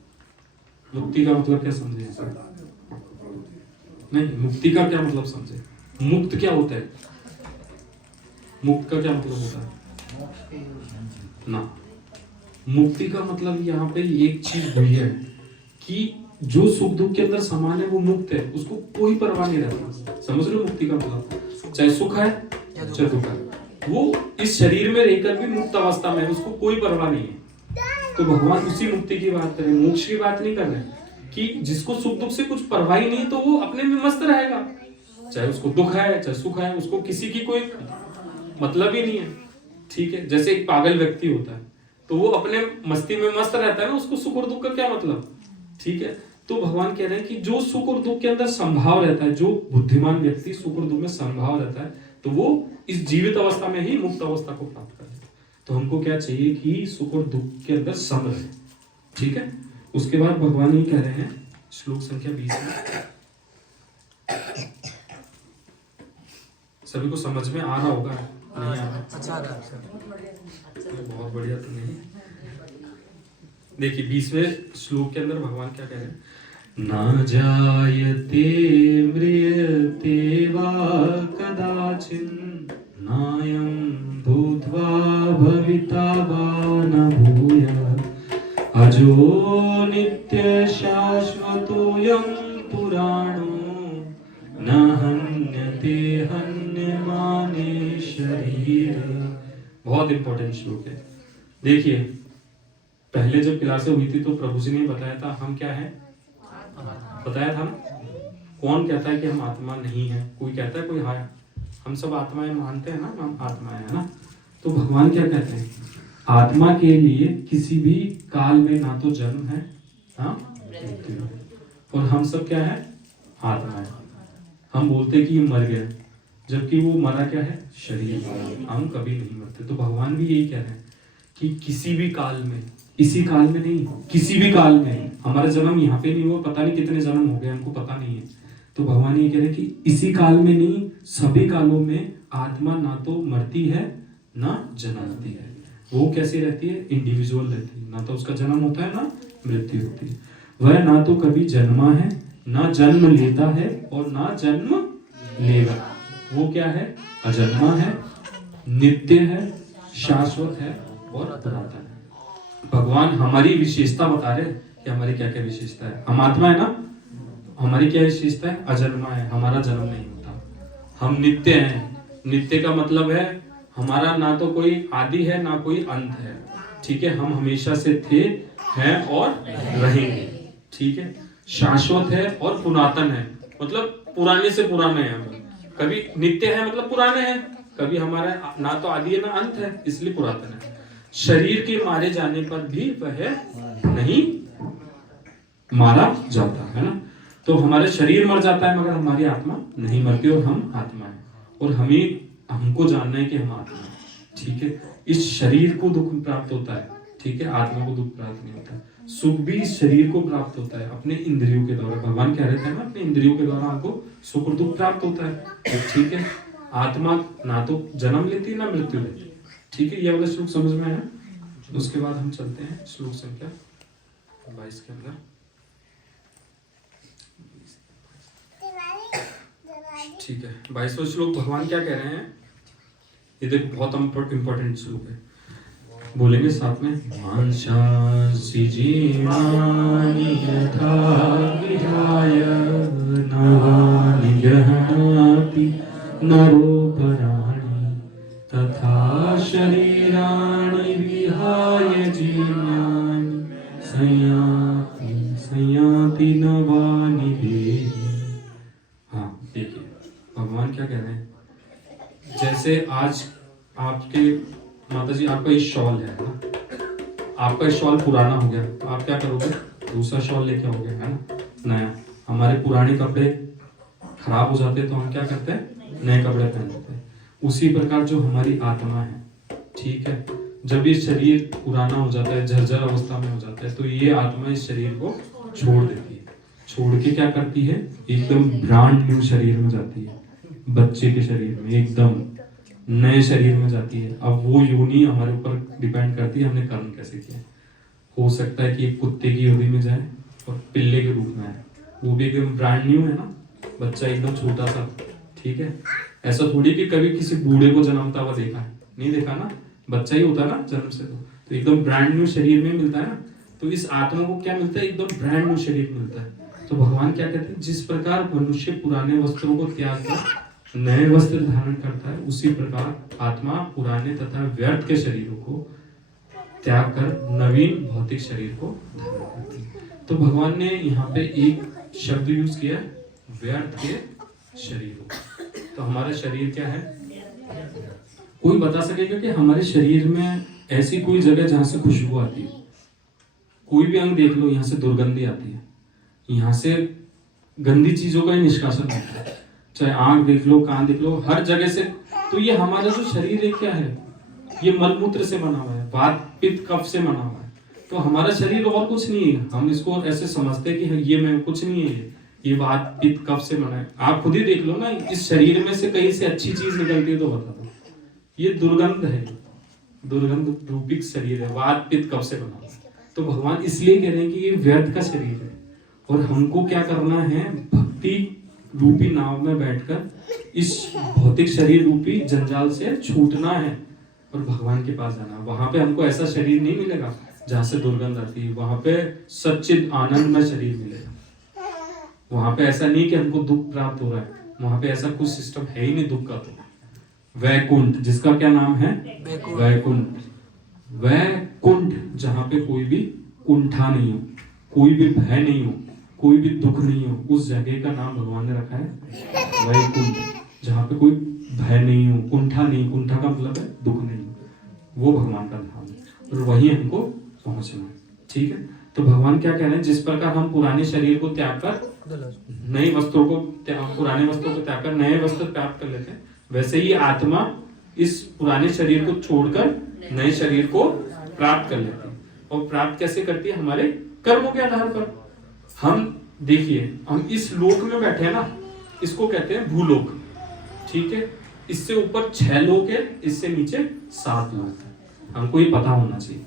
मुक्ति का मतलब क्या समझे? नहीं, मुक्ति का क्या मतलब समझे? मुक्त क्या होता है? मुक्त का क्या मतलब होता है ना? मुक्ति का मतलब यहाँ पे एक चीज हुई है कि जो सुख दुख के अंदर समान है वो मुक्त है, उसको कोई परवाह नहीं रहती। समझ रहे हो मुक्ति का मतलब? चाहे सुख है चाहे दुख है, वो इस शरीर में रहकर भी मुक्त अवस्था में है, उसको कोई परवाह नहीं है। तो भगवान उसी मुक्ति की बात कर रहे हैं, मोक्ष की बात नहीं कर रहे कि जिसको सुख दुख से कुछ परवाह ही नहीं तो वो अपने में मस्त रहेगा, चाहे उसको दुख है चाहे सुख है, उसको किसी की कोई मतलब ही नहीं है, ठीक है? जैसे एक पागल व्यक्ति होता है तो वो अपने मस्ती में मस्त रहता है ना, उसको सुख और दुख का क्या मतलब, ठीक है? तो भगवान कह रहे हैं कि जो सुख और दुख के अंदर संभाव रहता है, जो बुद्धिमान व्यक्ति सुख और दुख में संभाव रहता है, तो वो इस जीवित अवस्था में ही मुक्त अवस्था को प्राप्त करता है। तो हमको क्या चाहिए कि सुख और दुख के अंदर सम रहे, ठीक है? उसके बाद भगवान ये कह रहे हैं श्लोक संख्या 20 में, सभी को समझ में आ रहा होगा? नहीं आ रहा? अच्छा, बहुत बढ़िया। तो नहीं, देखिए 20वें श्लोक के अंदर भगवान क्या कह रहे हैं? ना जायते म्रियते वा कदाचिन नायं भूत्वा भविता वा न भूयः अजो नित्य शाश्वतोऽयं पुराणो न हन्यते हन्यमाने शरीर। बहुत इंपॉर्टेंट श्लोक है। देखिए पहले जब क्लासें हुई थी तो प्रभु जी ने बताया था हम क्या है, बताया था ना? कौन कहता है कि हम आत्मा नहीं है? कोई कहता है कोई है? हम सब आत्माएं मानते हैं ना, हम आत्माएं है ना? तो भगवान क्या कहते हैं? आत्मा के लिए किसी भी काल में ना तो जन्म है, हाँ, मृत्यु है। और हम सब क्या है? आत्मा है। हम बोलते कि ये मर गया, जबकि वो मरा क्या है, शरीर, हम कभी नहीं मरते। तो भगवान भी यही कह रहे हैं कि किसी भी काल में, इसी काल में नहीं, किसी भी काल में, हमारा जन्म यहाँ पे नहीं हुआ, पता नहीं कितने जन्म हो गए, हमको पता नहीं है। तो भगवान ये कह रहे हैं कि इसी काल में नहीं, सभी कालों में आत्मा ना तो मरती है ना जन्मती है। वो कैसी रहती है, इंडिविजुअल रहती है, ना तो उसका जन्म होता है ना मृत्यु होती है। वह ना तो कभी जन्मा है, ना जन्म लेता है और ना जन्म लेगा। वो क्या है, अजन्मा है, नित्य है, शाश्वत है और पुरातन है। भगवान हमारी विशेषता बता रहे हैं कि हमारी क्या क्या विशेषता है। हम आत्मा है ना, हमारी क्या विशेषता है, अजन्मा है, हमारा जन्म नहीं होता। हम नित्य हैं, नित्य का मतलब है हमारा ना तो कोई आदि है ना कोई अंत है, ठीक है, हम हमेशा से थे, हैं और रहेंगे, ठीक है। शाश्वत है और पुरातन है, मतलब पुराने से पुराने हैं हम। कभी नित्य है मतलब पुराने हैं, कभी हमारा ना तो आदि है ना अंत है, इसलिए पुरातन है। शरीर के मारे जाने पर भी वह नहीं मारा जाता है ना। तो हमारा शरीर मर जाता है मगर हमारी आत्मा नहीं मरती, और हम आत्मा है, और हमको जानना है कि हम आत्मा है, ठीक है। इस शरीर को दुख प्राप्त होता है, ठीक है, आत्मा को दुख प्राप्त नहीं होता। सुख भी इस शरीर को प्राप्त होता है अपने इंद्रियों के द्वारा। भगवान कह रहे थे ना, अपने इंद्रियों के द्वारा हमको सुख और दुख प्राप्त होता है, ठीक है। आत्मा ना तो जन्म लेती ना मृत्यु लेती, ठीक है। ये वाला श्लोक समझ में आया। उसके बाद हम चलते हैं श्लोक संख्या 22 के अंदर। ठीक है, 22वां श्लोक भगवान क्या कह रहे हैं, ये देखो बहुत इंपॉर्टेंट श्लोक है, बोलेंगे साथ में। मांसांसि जीवानि यथा विहाय नवानि गहनाति नरो पराणि तथा शरीराणि विहाय जीवानि संयाति नवानि देहि। हाँ देखिए भगवान क्या कह रहे हैं, जैसे आज आपके माता जी आपका ये शॉल है ना, आपका ये शॉल पुराना हो गया तो आप क्या करोगे, दूसरा शॉल लेके आओगे, है ना, नया। हमारे पुराने कपड़े खराब हो जाते हैं तो हम क्या करते हैं, नए कपड़े पहन लेते हैं। उसी प्रकार जो हमारी आत्मा है, ठीक है, जब ये शरीर पुराना हो जाता है, जर्जर अवस्था में हो जाता है, तो ये आत्मा इस शरीर को छोड़ देती है। छोड़ के क्या करती है, एकदम ब्रांड न्यू शरीर में जाती है, बच्चे के शरीर में, एकदम नए शरीर में जाती है। अब वो योनि हमारे ऊपर डिपेंड करती है हमने कर्म कैसे किया। हो सकता है कि एक कुत्ते की योनि में जाए और पिल्ले के रूप में आए, वो भी एकदम ब्रांड न्यू है ना, बच्चा एकदम छोटा सा, ठीक है। ऐसा थोड़ी कि कभी किसी बूढ़े को जन्मता हुआ देखा है, नहीं देखा ना, बच्चा ही होता है ना जन्म से, तो एकदम ब्रांड न्यू शरीर में मिलता है ना। तो इस आत्मा को क्या मिलता है, एकदम ब्रांड न्यू शरीर मिलता है। तो भगवान क्या कहते हैं, जिस प्रकार मनुष्य पुराने वस्त्रों को त्याग कर नए वस्त्र धारण करता है, उसी प्रकार आत्मा पुराने तथा व्यर्थ के शरीरों को त्याग कर नवीन भौतिक शरीर को धारण करती है। तो भगवान ने यहाँ पे एक शब्द यूज किया, व्यर्थ के शरीरों। तो हमारा शरीर क्या है, कोई बता सकेगा कि हमारे शरीर में ऐसी कोई जगह जहां से खुशबू आती है? कोई भी अंग देख लो, यहाँ से दुर्गंधी आती है, यहाँ से गंदी चीजों का ही निष्कासन होता है। चाहे आंख देख लो, कान देख लो, हर जगह से। तो ये हमारा जो शरीर है क्या है, ये मलमूत्र से बना हुआ है, वात पित्त कफ से बना हुआ है। तो हमारा शरीर और कुछ नहीं है। हम इसको ऐसे समझते हैं कि ये मैं कुछ नहीं है, ये वात पित्त कफ से बना है। आप खुद ही देख लो ना, इस शरीर में से कहीं से अच्छी चीज निकलती है तो बता दो, ये दुर्गंध है, दुर्गंध रूपी शरीर है, वात पित्त कफ से बना हुआ है। तो भगवान इसलिए कह रहे हैं कि ये व्यर्थ का शरीर है, और हमको क्या करना है, भक्ति रूपी नाव में बैठकर इस भौतिक शरीर रूपी जंजाल से छूटना है और भगवान के पास जाना। वहां पे हमको ऐसा शरीर नहीं मिलेगा जहां से दुर्गंध आती है, वहां पे सच्चिद आनंद में शरीर मिलेगा। वहां पे ऐसा नहीं कि हमको दुख प्राप्त हो रहा है, वहां पे ऐसा कुछ सिस्टम है ही नहीं दुख का। तो वैकुंठ, जिसका क्या नाम है, वैकुंठ। वैकुंठ जहां पे कोई भी कुंठा नहीं हो, कोई भी भय नहीं हो, कोई भी दुख नहीं हो, उस जगह का नाम भगवान ने रखा है वैकुंठ। जहाँ पे कोई भय नहीं हो, कुंठा नहीं, कुंठा का मतलब है दुख नहीं, वो भगवान का धाम है, और वहीं हमको पहुंचना है, ठीक है। तो भगवान क्या कह रहे हैं, जिस प्रकार हम पुराने शरीर को त्याग कर नए वस्त्रों को, पुराने वस्त्रों को त्याग कर नए वस्त्र प्राप्त कर लेते हैं, वैसे ही आत्मा इस पुराने शरीर को छोड़कर नए शरीर को प्राप्त कर लेती है। और प्राप्त कैसे करती है? हमारे कर्मों के आधार पर। हम देखिए, हम इस लोक में बैठे हैं ना, इसको कहते हैं भूलोक, ठीक है। इससे ऊपर 6 लोक है, इससे नीचे 7 लोक है, हमको ये पता होना चाहिए।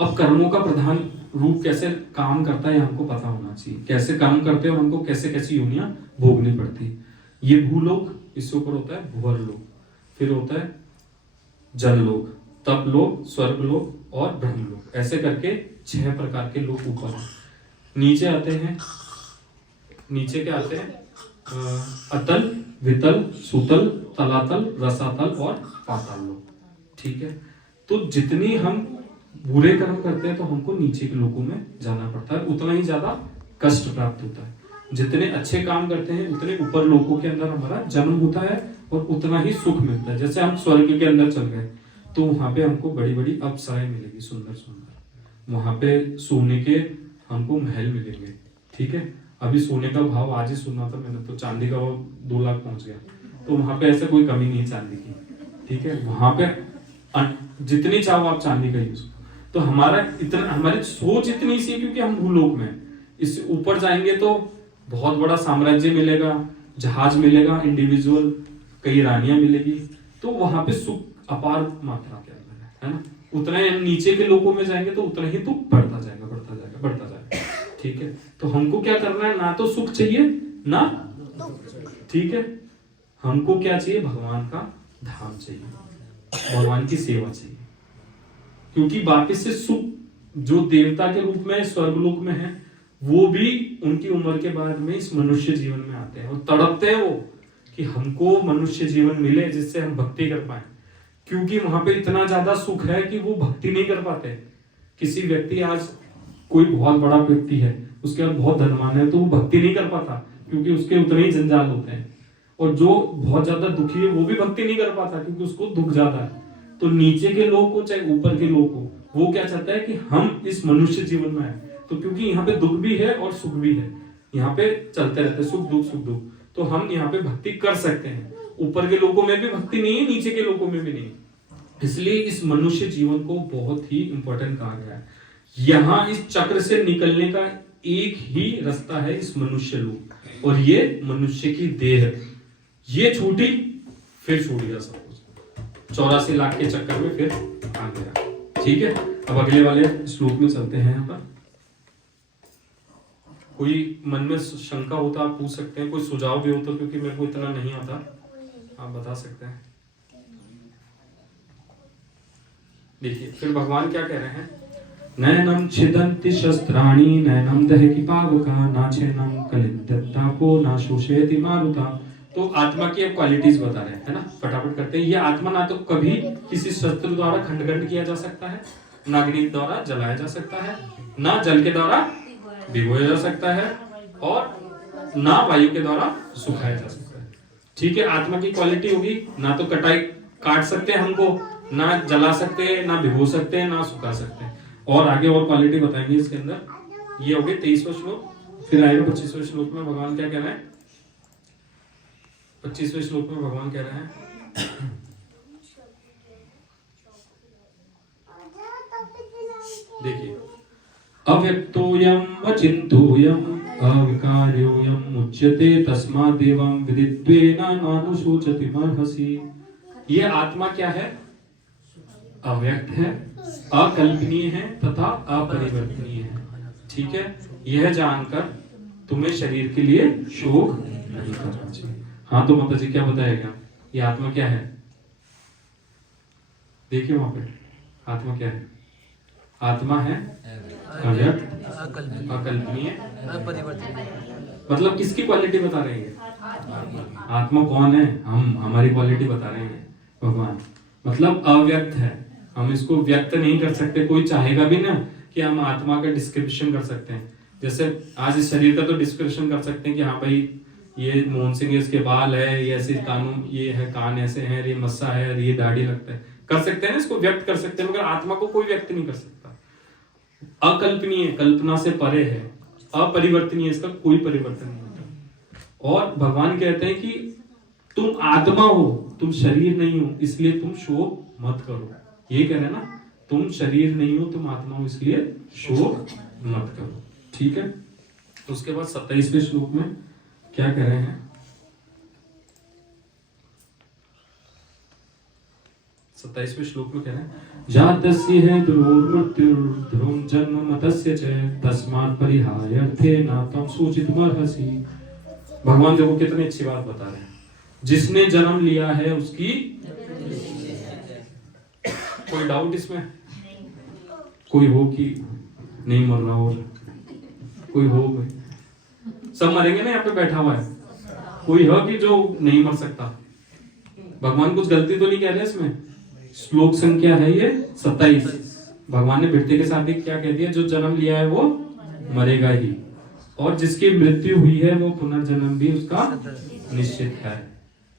अब कर्मों का प्रधान रूप कैसे काम करता है हमको पता होना चाहिए, कैसे काम करते हैं और हमको कैसे कैसी योनियां भोगनी पड़ती है। ये भूलोक, इससे ऊपर होता है भुवर लोक, फिर होता है जल लोक, तप लोक, स्वर्ग लोक और ब्रह्म लोक। ऐसे करके 6 प्रकार के लोक ऊपर हैं। नीचे आते हैं, नीचे क्या आते हैं? अतल, वितल, सुतल, तलातल, रसातल और पाताल लोक, ठीक है। तो जितनी हम बुरे कर्म करते हैं तो हमको नीचे के लोकों में जाना पड़ता है, उतना ही ज्यादा कष्ट प्राप्त होता है। जितने अच्छे काम करते हैं उतने ऊपर लोकों के अंदर हमारा जन्म होता है और उतना ही सुख मिलता है। जैसे हम स्वर्ग के अंदर चल गए तो वहां पे हमको बड़ी बड़ी अप्सराएं मिलेगी, सुंदर सुंदर। वहां पे सोने के हमको महल मिलेंगे, ठीक है। अभी सोने का भाव आज ही सुना था मैंने, तो चांदी का भाव 2 लाख पहुंच गया। तो वहां पे ऐसे कोई कमी नहीं है चांदी की, ठीक है। वहां पे जितनी चाहो आप चांदी का यूज। तो हमारा इतना, हमारी सोच इतनी सी है क्योंकि हम भूलोक में, इससे ऊपर जाएंगे तो बहुत बड़ा साम्राज्य मिलेगा, जहाज मिलेगा इंडिविजुअल, कई रानियां मिलेगी, तो वहां पे सुख अपार मात्रा के अंदर है ना। उतना ही नीचे के लोगों में जाएंगे तो उतना ही दुख बढ़ता जाएगा, बढ़ता जाएगा, बढ़ता जाएगा, ठीक है। तो हमको क्या करना है? ना तो सुख चाहिए ना, ठीक है। हमको क्या चाहिए? भगवान का धाम चाहिए, भगवान की सेवा चाहिए। क्योंकि वापिस से सुख जो देवता के रूप में स्वर्गलोक में है, वो भी उनकी उम्र के बाद में इस मनुष्य जीवन में आते हैं और तड़पते हैं वो कि हमको मनुष्य जीवन मिले जिससे हम भक्ति कर पाए। क्योंकि वहां पे इतना ज्यादा सुख है कि वो भक्ति नहीं कर पाते। किसी व्यक्ति, आज कोई बहुत बड़ा व्यक्ति है, उसके बाद बहुत धनवान है, तो वो भक्ति नहीं कर पाता क्योंकि उसके उतने ही जंजाल होते हैं। और जो बहुत ज्यादा दुखी है वो भी भक्ति नहीं कर पाता क्योंकि उसको दुख ज्यादा है। तो नीचे के लोग को चाहे ऊपर के लोग को, वो क्या चाहता है कि हम इस मनुष्य जीवन में आए। तो क्योंकि यहाँ पे दुख भी है और सुख भी है, यहाँ पे चलते रहते सुख दुख सुख दुख, तो हम यहाँ पे भक्ति कर सकते हैं। ऊपर के लोगों में भी भक्ति नहीं है, नीचे के लोगों में भी नहीं। इसलिए इस मनुष्य जीवन को बहुत ही इंपॉर्टेंट कहा गया है। यहाँ इस चक्र से निकलने का एक ही रास्ता है, इस मनुष्य लोक, और ये मनुष्य की देह है। ये छूटी फिर छूट गया सब कुछ, 84 लाख के चक्कर में फिर आ गया, ठीक है। अब अगले वाले श्लोक में चलते हैं। यहाँ पर कोई मन में शंका होता आप पूछ सकते हैं, कोई सुझाव भी हो तो, क्योंकि मेरे को इतना नहीं आता, आप बता सकते हैं। देखिए फिर भगवान क्या कह रहे हैं? नैनम छिदन्ति शस्त्राणि नैनम दहति पावका नाछेनम कलिंदतापो ना शोषयति मारुता। तो आत्मा की अब क्वालिटीज बता रहे हैं, है ना, फटाफट करते हैं। ये आत्मा ना तो कभी किसी शस्त्र द्वारा खंड किया जा सकता है, ना अग्नि द्वारा जलाया जा सकता है, ना जल के द्वारा भिगोया जा सकता है, और ना वायु के द्वारा सुखाया जा सकता है, ठीक है। आत्मा की क्वालिटी होगी, ना तो कटाई काट सकते हैं हमको, ना जला सकते हैं, ना भिगो सकते हैं, ना सुखा सकते हैं। और आगे और क्वालिटी बताएंगे इसके अंदर। ये हो गए 23वां श्लोक। फिर आएगा 25वें श्लोक में भगवान क्या कह रहे हैं? 25वें श्लोक में भगवान कह रहे हैं, देखिए, अव्यक्तोयम अचिंतोयम अविकार्योयम उच्यते तस्मादेवं विदित्वेन नानुशोचति मर्हसि। ये आत्मा क्या है? अव्यक्त है, अकल्पनीय है तथा अपरिवर्तनीय है, ठीक है। यह जानकर तुम्हें शरीर के लिए शोक नहीं करना चाहिए। हाँ तो माता जी क्या बताएगा? ये आत्मा क्या है? देखिए वहां पे आत्मा क्या है? आत्मा है अव्यक्त, अकल्पनीय, अपरिवर्तनीय। मतलब किसकी क्वालिटी बता रहे हैं? आत्मा कौन है? हम, हमारी क्वालिटी बता रहे हैं भगवान। मतलब अव्यक्त है, हम इसको व्यक्त नहीं कर सकते। कोई चाहेगा भी ना कि हम आत्मा का डिस्क्रिप्शन कर सकते हैं। जैसे आज इस शरीर का तो डिस्क्रिप्शन कर सकते हैं कि हाँ भाई ये मोहन सिंह है, इसके बाल है, ये ऐसे कानून, ये है कान ऐसे हैं, ये मस्सा है, ये दाढ़ी लगता है, कर सकते हैं ना, इसको व्यक्त कर सकते हैं। मगर आत्मा को कोई व्यक्त नहीं कर सकता। अकल्पनीय, कल्पना से परे है, अपरिवर्तनीय, इसका कोई परिवर्तन नहीं होता। और भगवान कहते हैं कि तुम आत्मा हो, तुम शरीर नहीं हो, इसलिए तुम शोक मत करो। ये कह रहे हैं ना, तुम शरीर नहीं हो, तुम आत्मा हो, इसलिए शोक मत करो। ठीक है। तो उसके बाद 27वें श्लोक में क्या कह रहे हैं? 27वें श्लोक में कह रहे हैं, जातस्य है ध्रुवं जन्म मतस्य च तस्मात् परिहाय अर्थे न त्वं सूचितुमर्हसि। भगवान देखो कितनी अच्छी बात बता रहे हैं। जिसने जन्म लिया है उसकी कोई डाउट इसमें? कोई हो कि नहीं मरना हो? कोई हो? सब मरेंगे ना, यहाँ पे बैठा हुआ है। कोई हो कि जो नहीं मर सकता? भगवान कुछ गलती तो नहीं कह रहे इसमें? श्लोक संख्या है ये 27। भगवान ने बिरते के साथ क्या कह दिया? जो जन्म लिया है वो मरेगा ही, और जिसकी मृत्यु हुई है वो पुनर्जन्म भी उसका निश्चित है।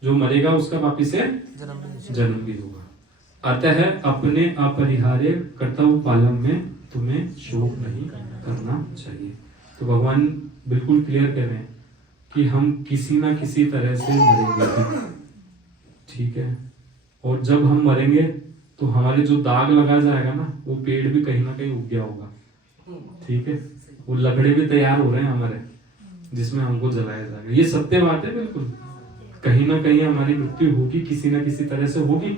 जो मरेगा उसका वापिस से जन्म भी होगा। अतः अपने अपरिहार्य कर्तव्य पालन में तुम्हें शोक नहीं करना चाहिए। तो भगवान बिल्कुल क्लियर कह रहे हैं कि हम किसी ना किसी तरह से मरेंगे, ठीक है। और जब हम मरेंगे तो हमारे जो दाग लगा जाएगा ना, वो पेड़ भी कहीं ना कहीं उग गया होगा, ठीक है। वो लकड़े भी तैयार हो रहे हैं हमारे, जिसमें हमको जलाया जाएगा। ये सत्य बात है बिल्कुल। कहीं ना कहीं हमारी मृत्यु होगी, किसी ना किसी तरह से होगी।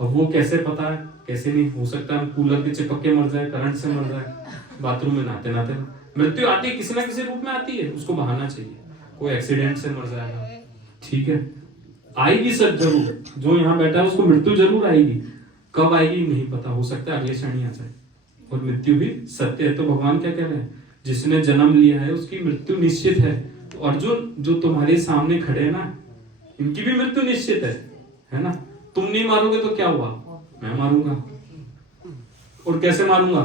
अब वो कैसे पता है, कैसे नहीं हो सकता। हम कूलर के चिपक के मर जाए, करंट से मर जाए, बाथरूम में नहाते नहाते। मृत्यु आती है, किसी ना किसी रूप में आती है, उसको बहाना चाहिए। कोई एक्सीडेंट से मर जाएगा, ठीक है, आएगी सब जरूर। जो यहाँ बैठा है उसको मृत्यु जरूर आएगी। कब आएगी नहीं पता, हो सकता है अगले क्षण ही आ जाए। और मृत्यु भी सत्य है। तो भगवान क्या कह रहे हैं? जिसने जन्म लिया है उसकी मृत्यु निश्चित है। तो अर्जुन, जो तुम्हारे सामने खड़े हैं ना, इनकी भी मृत्यु निश्चित है ना। तुम नहीं मारोगे तो क्या हुआ? मैं मारूंगा। और कैसे मारूंगा?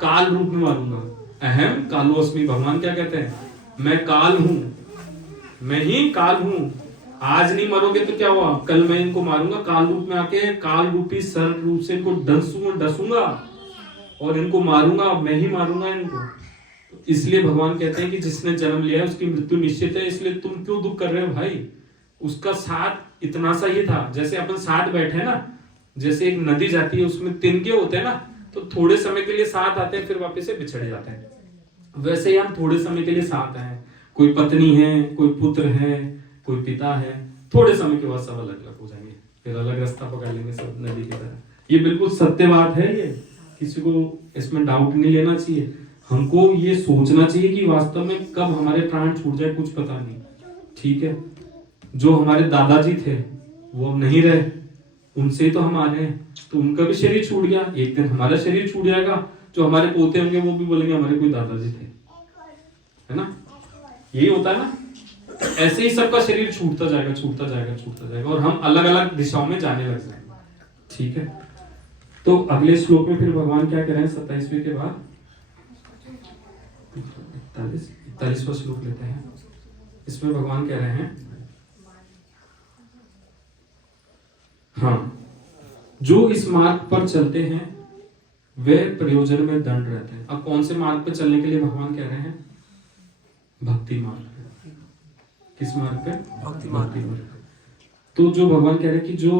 काल रूप में मारूंगा। अहम कालोस्मि। भगवान क्या कहते हैं? मैं काल हूं, मैं ही काल हूं। आज नहीं मरोगे तो क्या हुआ? कल मैं इनको मारूंगा काल रूप में आके, काल रूपी सर्प रूप से इनको डसूंगा और इनको मारूंगा। मैं ही मारूंगा इनको। तो इसलिए भगवान कहते हैं कि जिसने जन्म लिया है उसकी मृत्यु निश्चित है। इसलिए तुम क्यों दुख कर रहे हो भाई? उसका साथ इतना सा ही था। जैसे अपन साथ बैठे ना, जैसे एक नदी जाती है, उसमें तिनके होते हैं ना, तो थोड़े समय के लिए साथ आते हैं, फिर वापस से बिछड़ जाते हैं। वैसे ही हम थोड़े समय के लिए साथ हैं। कोई पत्नी है, कोई पुत्र है, कोई पिता है, थोड़े समय के बाद सब अलग अलग हो जाएंगे, फिर अलग रास्ता पकड़ लेंगे, सब नदी की तरह। ये बिल्कुल सत्य बात है। ये किसी को इसमें डाउट नहीं लेना चाहिए। हमको ये सोचना चाहिए कि वास्तव में कब हमारे प्राण छूट जाए कुछ पता नहीं, ठीक है। जो हमारे दादाजी थे वो अब नहीं रहे, उनसे ही तो हम आ रहे हैं, तो उनका भी शरीर छूट गया। एक दिन हमारा शरीर छूट जाएगा। जो हमारे पोते होंगे वो भी बोलेंगे हमारे कोई दादाजी थे, है ना। यही होता है ना। ऐसे ही सबका शरीर छूटता जाएगा, छूटता जाएगा, छूटता जाएगा, और हम अलग अलग दिशाओं में जाने लग जाएंगे, ठीक है। तो अगले श्लोक में फिर भगवान क्या कह रहे हैं? 27वें के बाद 41वां श्लोक लेते हैं। इसमें भगवान कह रहे हैं, हाँ, जो इस मार्ग पर चलते हैं वे प्रयोजन में दंड रहते हैं। अब कौन से मार्ग पर चलने के लिए भगवान कह रहे हैं? भक्ति मार्ग। किस मार्ग पे? भक्ति मार्ग। तो जो भगवान कह रहे हैं कि जो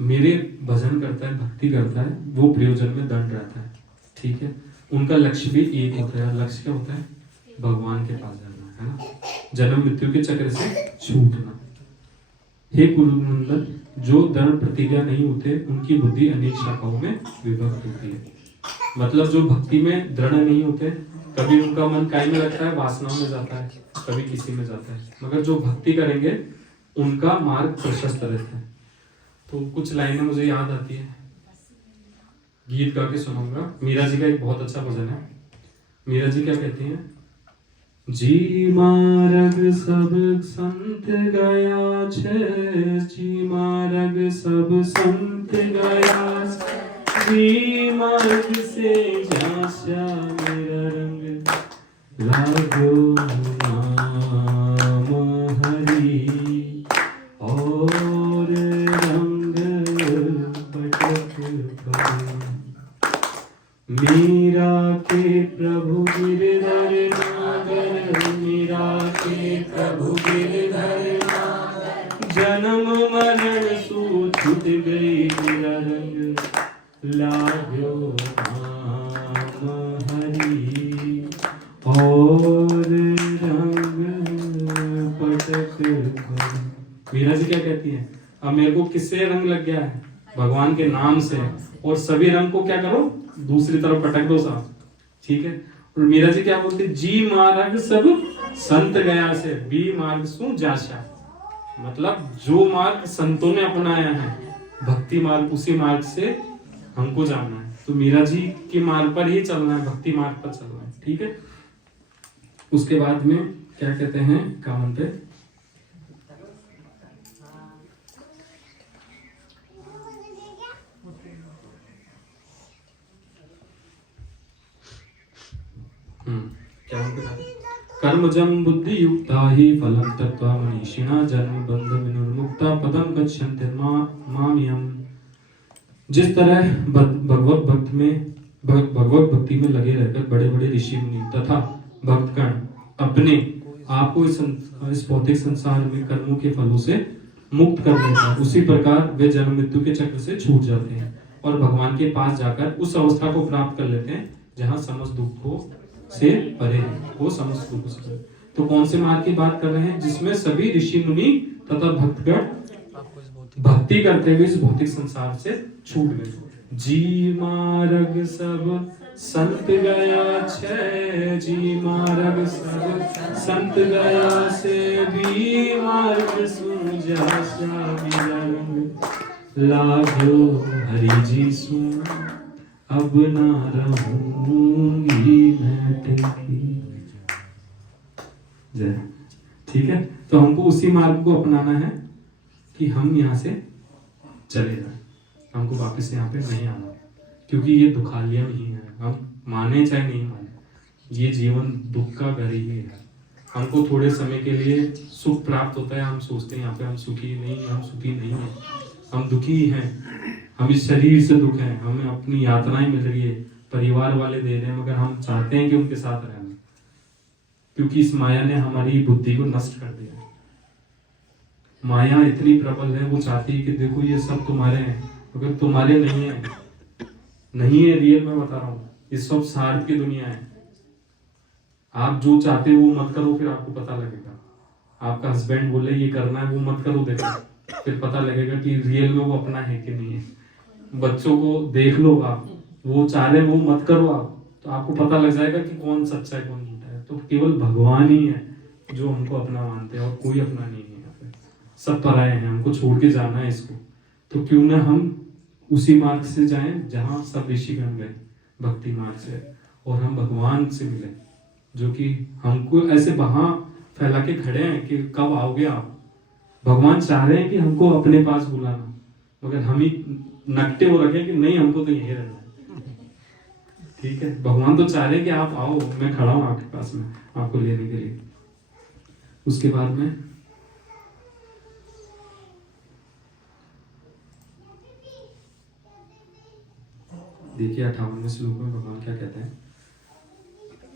मेरे भजन करता है, भक्ति करता है, वो प्रयोजन में दंड रहता है, ठीक है। उनका लक्ष्य भी एक होता है। लक्ष्य क्या होता है? भगवान के पास जाना, है ना, जन्म मृत्यु के चक्र से छूटना। हे कुरुनंदन, जो दृढ़ प्रतिज्ञा नहीं होते उनकी बुद्धि अनेक शाखाओं में विभक्त होती है। मतलब जो भक्ति में दृढ़ नहीं होते, कभी उनका मन काय में लगता है, वासनाओं में जाता है, कभी किसी में जाता है। मगर जो भक्ति करेंगे उनका मार्ग प्रशस्त रहता है। तो कुछ लाइनें मुझे याद आती है, गीत गा के सुनाऊंगा। मीरा जी का एक बहुत अच्छा भजन है। मीरा जी क्या कहती हैं? जी मार्ग सब संत गया छे, जी मार्ग सब संत गया, जी मार्ग से जाशा मेरा रंग लागो नाम हरि, और रंग बटक भरे। मीरा के प्रभु गिरधर नागर, मीरा के प्रभु गिरधर नागर, जन्म मरण सु छूट गई मेरा रंग, लाग्यो नाम हरि और रंग पटक कर। मीरा जी क्या कहती है, अब मेरे को किससे रंग लग गया है, भगवान के नाम से, और सभी रंग को क्या करो, दूसरी तरफ पटक दो साहब, ठीक है। और मीरा जी क्या बोलती, जी मार्ग सब संत गया से, बी मार्ग सु जाशा, मतलब जो मार्ग संतों ने अपनाया है भक्ति मार्ग, उसी मार्ग से हमको जाना है। तो मीरा जी के मार्ग पर ही चलना है, भक्ति मार्ग पर चलना है, ठीक है। उसके बाद में क्या कहते हैं कामन पे, क्या कर्मजं बुद्धि युक्ता ही फलं तत्वा मनीषिणा जन्म बंध विनिर्मुक्ता पदम गच्छन्ति मामियम्। जिस तरह भगवत भक्ति में लगे रहकर बड़े बड़े ऋषि मुनि तथा भक्तगण अपने आप को इस भौतिक संसार में कर्मों के फलों से मुक्त कर लेते हैं, उसी प्रकार वे जन्म मृत्यु के चक्र से छूट जाते हैं और भगवान के पास जाकर उस अवस्था को प्राप्त कर लेते हैं जहाँ समस्त दुखों से परे है, वो समस्त दुखों से परे। तो कौन से मार्ग की बात कर रहे हैं, जिसमें सभी ऋषि मुनि तथा भक्तगण भक्ति करते हुए इस भौतिक संसार से छूट गए। जी मार्ग सब संत गया छे, जी मार्ग सब संत गया से, भी मार्ग सूझा लागो हरि जी सु, अब ना रहूंगी मैं टिकी। जय, ठीक है। तो हमको उसी मार्ग को अपनाना है कि हम यहाँ से चले जाएं, हमको वापस यहाँ पे नहीं आना, क्योंकि ये दुखालिया नहीं है, हम माने चाहे नहीं माने, ये जीवन दुख का घर ही है। हमको थोड़े समय के लिए सुख प्राप्त होता है, हम सोचते हैं यहाँ पे हम सुखी नहीं, हम सुखी नहीं है, हम दुखी हैं, हम इस शरीर से दुख है, हमें अपनी यातनाएं मिल रही है, परिवार वाले दे रहे हैं, मगर हम चाहते हैं कि उनके साथ रहना, क्योंकि इस माया ने हमारी बुद्धि को नष्ट कर दिया। माया इतनी प्रबल है, वो चाहती है कि देखो ये सब तुम्हारे हैं, मगर तुम्हारे नहीं है, नहीं है, रियल में बता रहा हूँ, ये सब स्वार्थ की दुनिया है। आप जो चाहते हो वो मत करो, फिर आपको पता लगेगा। आपका हस्बैंड बोले ये करना है, वो मत करो, देखो फिर पता लगेगा कि रियल में वो अपना है कि नहीं है। बच्चों को देख लो आप, वो चाह रहे वो मत करो आप, तो आपको पता लग जाएगा कि कौन सच्चा है कौन झूठा है। तो केवल भगवान ही है जो हमको अपना मानते हैं, और कोई अपना नहीं है। सब पराये हैं, हमको छोड़ के जाना है इसको। तो क्यों ना हम उसी मार्ग से जाएं जहां सब ऋषिगण गए, भक्ति मार्ग से, और हम भगवान से मिले, जो कि हमको ऐसे वहां फैला के खड़े हैं कि कब आओगे आप। भगवान चाह रहे हैं कि हमको अपने पास बुलाना, मगर हम ही नकटे हो रखे कि नहीं, हमको तो यहीं रहना है, ठीक है। भगवान तो चाह रहे हैं कि आप आओ, मैं खड़ा हूं आपके पास में आपको लेने के लिए। उसके बाद में देखिए 58वें श्लोक में भगवान क्या कहते हैं,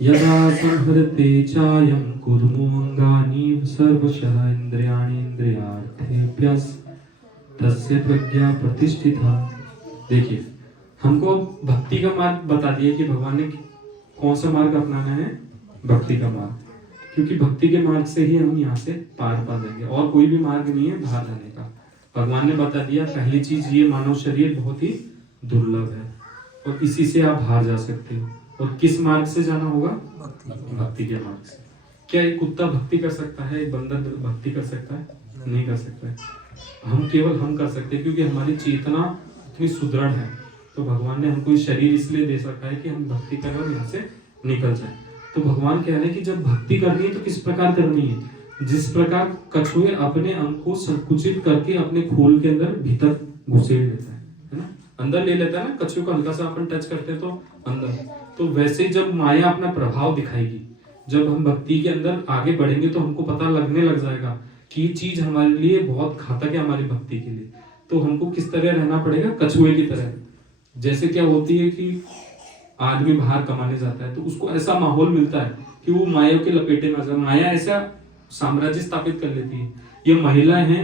यदा संहृते चायं कुर्मोऽङ्गानि सर्वशः इन्द्रियाणि इन्द्रियार्थेभ्यः तस्य प्रज्ञा प्रतिष्ठिता। देखिए हमको भक्ति का मार्ग बता दिया कि भगवान ने कौन सा मार्ग अपनाना है, भक्ति का मार्ग, क्योंकि भक्ति के मार्ग से ही हम यहाँ से पार पा जाएंगे, और कोई भी मार्ग नहीं है बाहर जाने का। भगवान ने बता दिया, पहली चीज ये मानव शरीर बहुत ही दुर्लभ है, और इसी से आप बाहर जा सकते हो। और किस मार्ग से जाना होगा, भक्ति के मार्ग से। क्या एक कुत्ता भक्ति कर सकता है, एक बंदर भक्ति कर सकता है? नहीं कर सकता है। हम केवल हम कर सकते हैं, क्योंकि हमारी चेतना इतनी सुदृढ़ है। तो भगवान ने हमको शरीर इसलिए दे रखा है कि हम भक्ति करें और यहाँ से निकल जाए। तो भगवान कह रहे हैं कि जब भक्ति करनी है तो किस प्रकार करनी है, जिस प्रकार कछुए अपने अंग को संकुचित करके अपने खोल के अंदर भीतर घुसेड़ लेता है ना, अंदर ले लेता है ना, कछुए को हल्का सा अपन टच करते हैं तो अंदर। तो वैसे जब माया अपना प्रभाव दिखाएगी, जब हम भक्ति के अंदर आगे बढ़ेंगे तो हमको पता लगने लग जाएगा कि ये चीज हमारे लिए बहुत घातक है, हमारी भक्ति के लिए। तो हमको किस तरह रहना पड़ेगा, कछुए की तरह। जैसे क्या होती है कि आदमी बाहर कमाने जाता है तो उसको ऐसा माहौल मिलता है कि वो माया के लपेटे में आ जाए। माया ऐसा साम्राज्य स्थापित कर लेती है। ये महिलाएं हैं,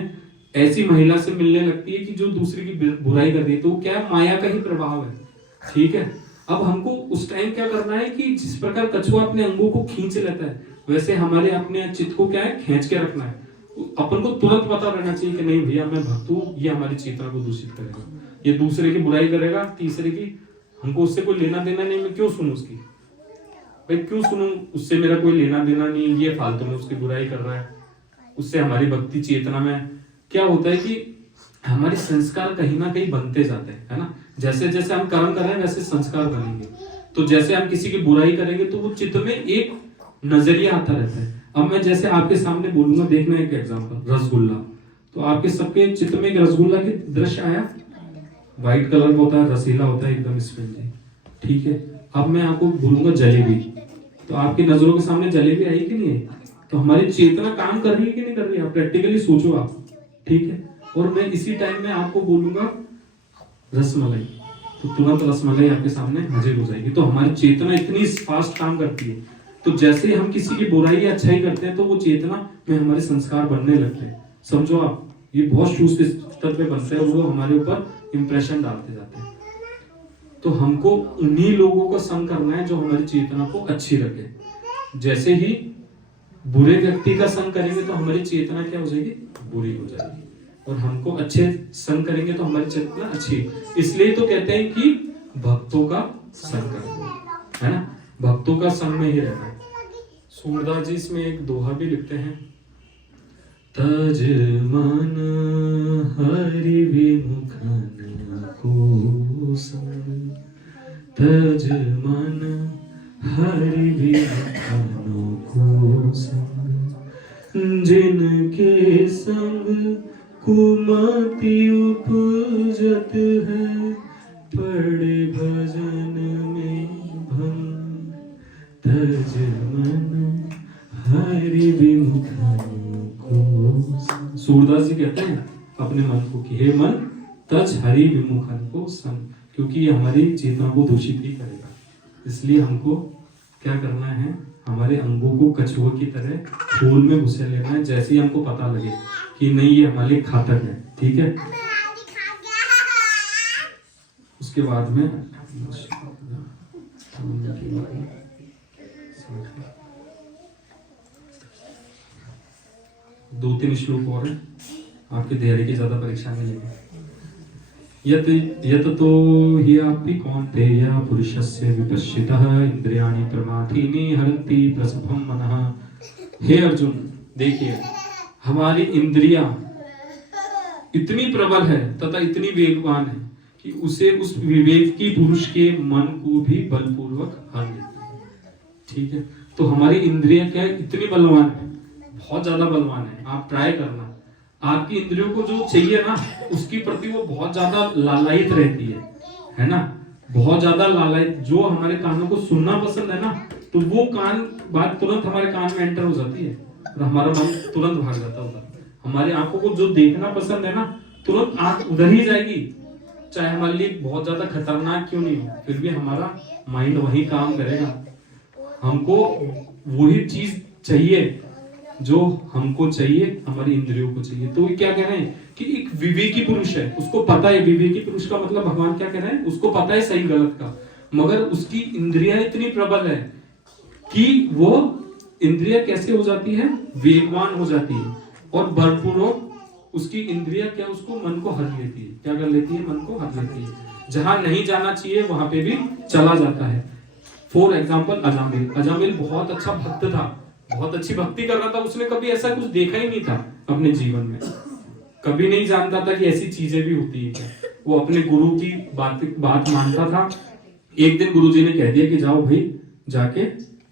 ऐसी महिला से मिलने लगती है कि जो दूसरे की बुराई कर रही है, तो क्या है, माया का ही प्रभाव है। ठीक है, अब हमको उस टाइम क्या करना है कि जिस प्रकार कछुआ अपने अंगों को खींच लेता है, वैसे हमारे अपने चित्त को क्या है, खींच के रखना है। अपन को तुरंत पता रहना चाहिए कि नहीं भैया मैं भक्त हूँ, ये हमारी चेतना को दूषित करेगा, ये दूसरे की बुराई करेगा, तीसरे की, हमको उससे कोई लेना देना नहीं, मैं क्यों सुनूं उसकी, भाई क्यों सुनूं, उससे मेरा कोई लेना देना नहीं, ये फालतू में उसकी बुराई कर रहा है। उससे हमारी भक्ति चेतना में क्या होता है कि हमारे संस्कार कहीं ना कहीं बनते जाते हैं, है ना। जैसे जैसे हम कर्म कर रहे हैं वैसे संस्कार बनेंगे। तो जैसे हम किसी की बुराई करेंगे तो वो चित्त में एक नजरिया आता रहता है। अब मैं जैसे आपके सामने बोलूंगा, देखना एक एग्जांपल, रसगुल्ला, तो आपके सबके चित्त में एक रसगुल्ला की दृश्य आया, व्हाइट कलर का होता है, रसीला होता है, एकदम स्पंजी। ठीक है, अब मैं आपको बोलूंगा जलेबी, तो आपकी नजरों के सामने जलेबी आई कि नहीं आई? तो हमारी चेतना काम कर रही है कि नहीं कर रही है, प्रैक्टिकली सोचो आप। ठीक है, और मैं इसी टाइम में आपको बोलूंगा रसमलाई, तो तुरंत रसमलाई आपके सामने हाजिर हो जाएगी। तो हमारी चेतना इतनी फास्ट काम करती है। तो जैसे ही हम किसी की बुराई या अच्छाई करते हैं तो वो चेतना में हमारे संस्कार बनने लगते हैं। समझो आप, ये बहुत सूक्ष्म स्तर पे बनते हैं और वो हमारे ऊपर इंप्रेशन डालते जाते हैं। तो हमको उन्हीं लोगों का संग करना है जो हमारी चेतना को अच्छी रखे। जैसे ही बुरे व्यक्ति का संग करेंगे तो हमारी चेतना क्या हो जाएगी, बुरी हो जाएगी, और हमको अच्छे संग करेंगे तो हमारी चेतना अच्छी। इसलिए तो कहते हैं कि भक्तों का संग करो, है ना, भक्तों का संग में ही रहना है। सूरदास जी इसमें एक दोहा भी लिखते हैं, तज मन हरि विमुखन को संग, तज मन हरि विमुखन को संग, जिनके संग कुमति उपजत है, पड़े भजन में भंग, तज मन हरि विमुखन को। सूरदास जी कहते हैं अपने मन को कि हे मन, तज हरि विमुखन को संग, क्योंकि ये हमारी चेतना को दूषित ही करेगा। इसलिए हमको क्या करना है, हमारे अंगों को कछुआ की तरह खोल में घुसे लेना है, जैसे ही हमको पता लगे कि नहीं ये हमारे लिए घातक है। ठीक है, उसके बाद में 2-3 श्लोक और है, आपके धैर्य की ज्यादा परीक्षा नहीं लेंगे। यत तो हि आपि कौन्तेय पुरुषस्य विपश्चितः इंद्रियाणि प्रमाथीनि हरन्ति प्रसभं मनः। हे अर्जुन, देखिए हमारी इंद्रियां इतनी प्रबल है तथा इतनी वेगवान है कि उसे उस विवेकी पुरुष के मन को भी बलपूर्वक हर लेती है। ठीक है, तो हमारी इंद्रियां क्या है, इतनी बलवान है, बहुत ज्यादा बलवान है। आप ट्राई करना, आपकी इंद्रियों को जो चाहिए ना उसकी प्रति वो बहुत ज्यादा लालायित रहती है ना, बहुत ज्यादा लालायित। जो हमारे कानों को सुनना पसंद है ना, तो वो कान बात तुरंत हमारे कान में एंटर हो जाती है और हमारा मन तुरंत भाग जाता होगा। हमारी आंखों को जो देखना पसंद है ना, तुरंत आंख उधर ही जाएगी, चाहे हमारे लिए बहुत ज्यादा खतरनाक क्यों नहीं हो, फिर भी हमारा माइंड वही काम करेगा। हमको वही चीज चाहिए जो हमको चाहिए, हमारी इंद्रियों को चाहिए। तो क्या कह रहे हैं कि एक विवेकी पुरुष है, उसको पता है, विवेकी पुरुष का मतलब भगवान क्या कह रहे हैं, उसको पता है सही गलत का, मगर उसकी इंद्रियां इतनी प्रबल है कि वो इंद्रियां कैसे हो जाती है, वेगवान हो जाती है, और बलपूर्वक उसकी इंद्रियां क्या, उसको मन को हर लेती है। क्या कर लेती है, मन को हर लेती है। जहां नहीं जाना चाहिए वहां पे भी चला जाता है। फॉर एग्जाम्पल अजामिल, अजामिल बहुत अच्छा भक्त था, बहुत अच्छी भक्ति कर रहा था, उसने कभी ऐसा कुछ देखा ही नहीं था अपने जीवन में, कभी नहीं जानता था कि ऐसी चीजें भी होती है। वो अपने गुरु की बात मानता था। एक दिन गुरुजी ने कह दिया कि जाओ भाई जाके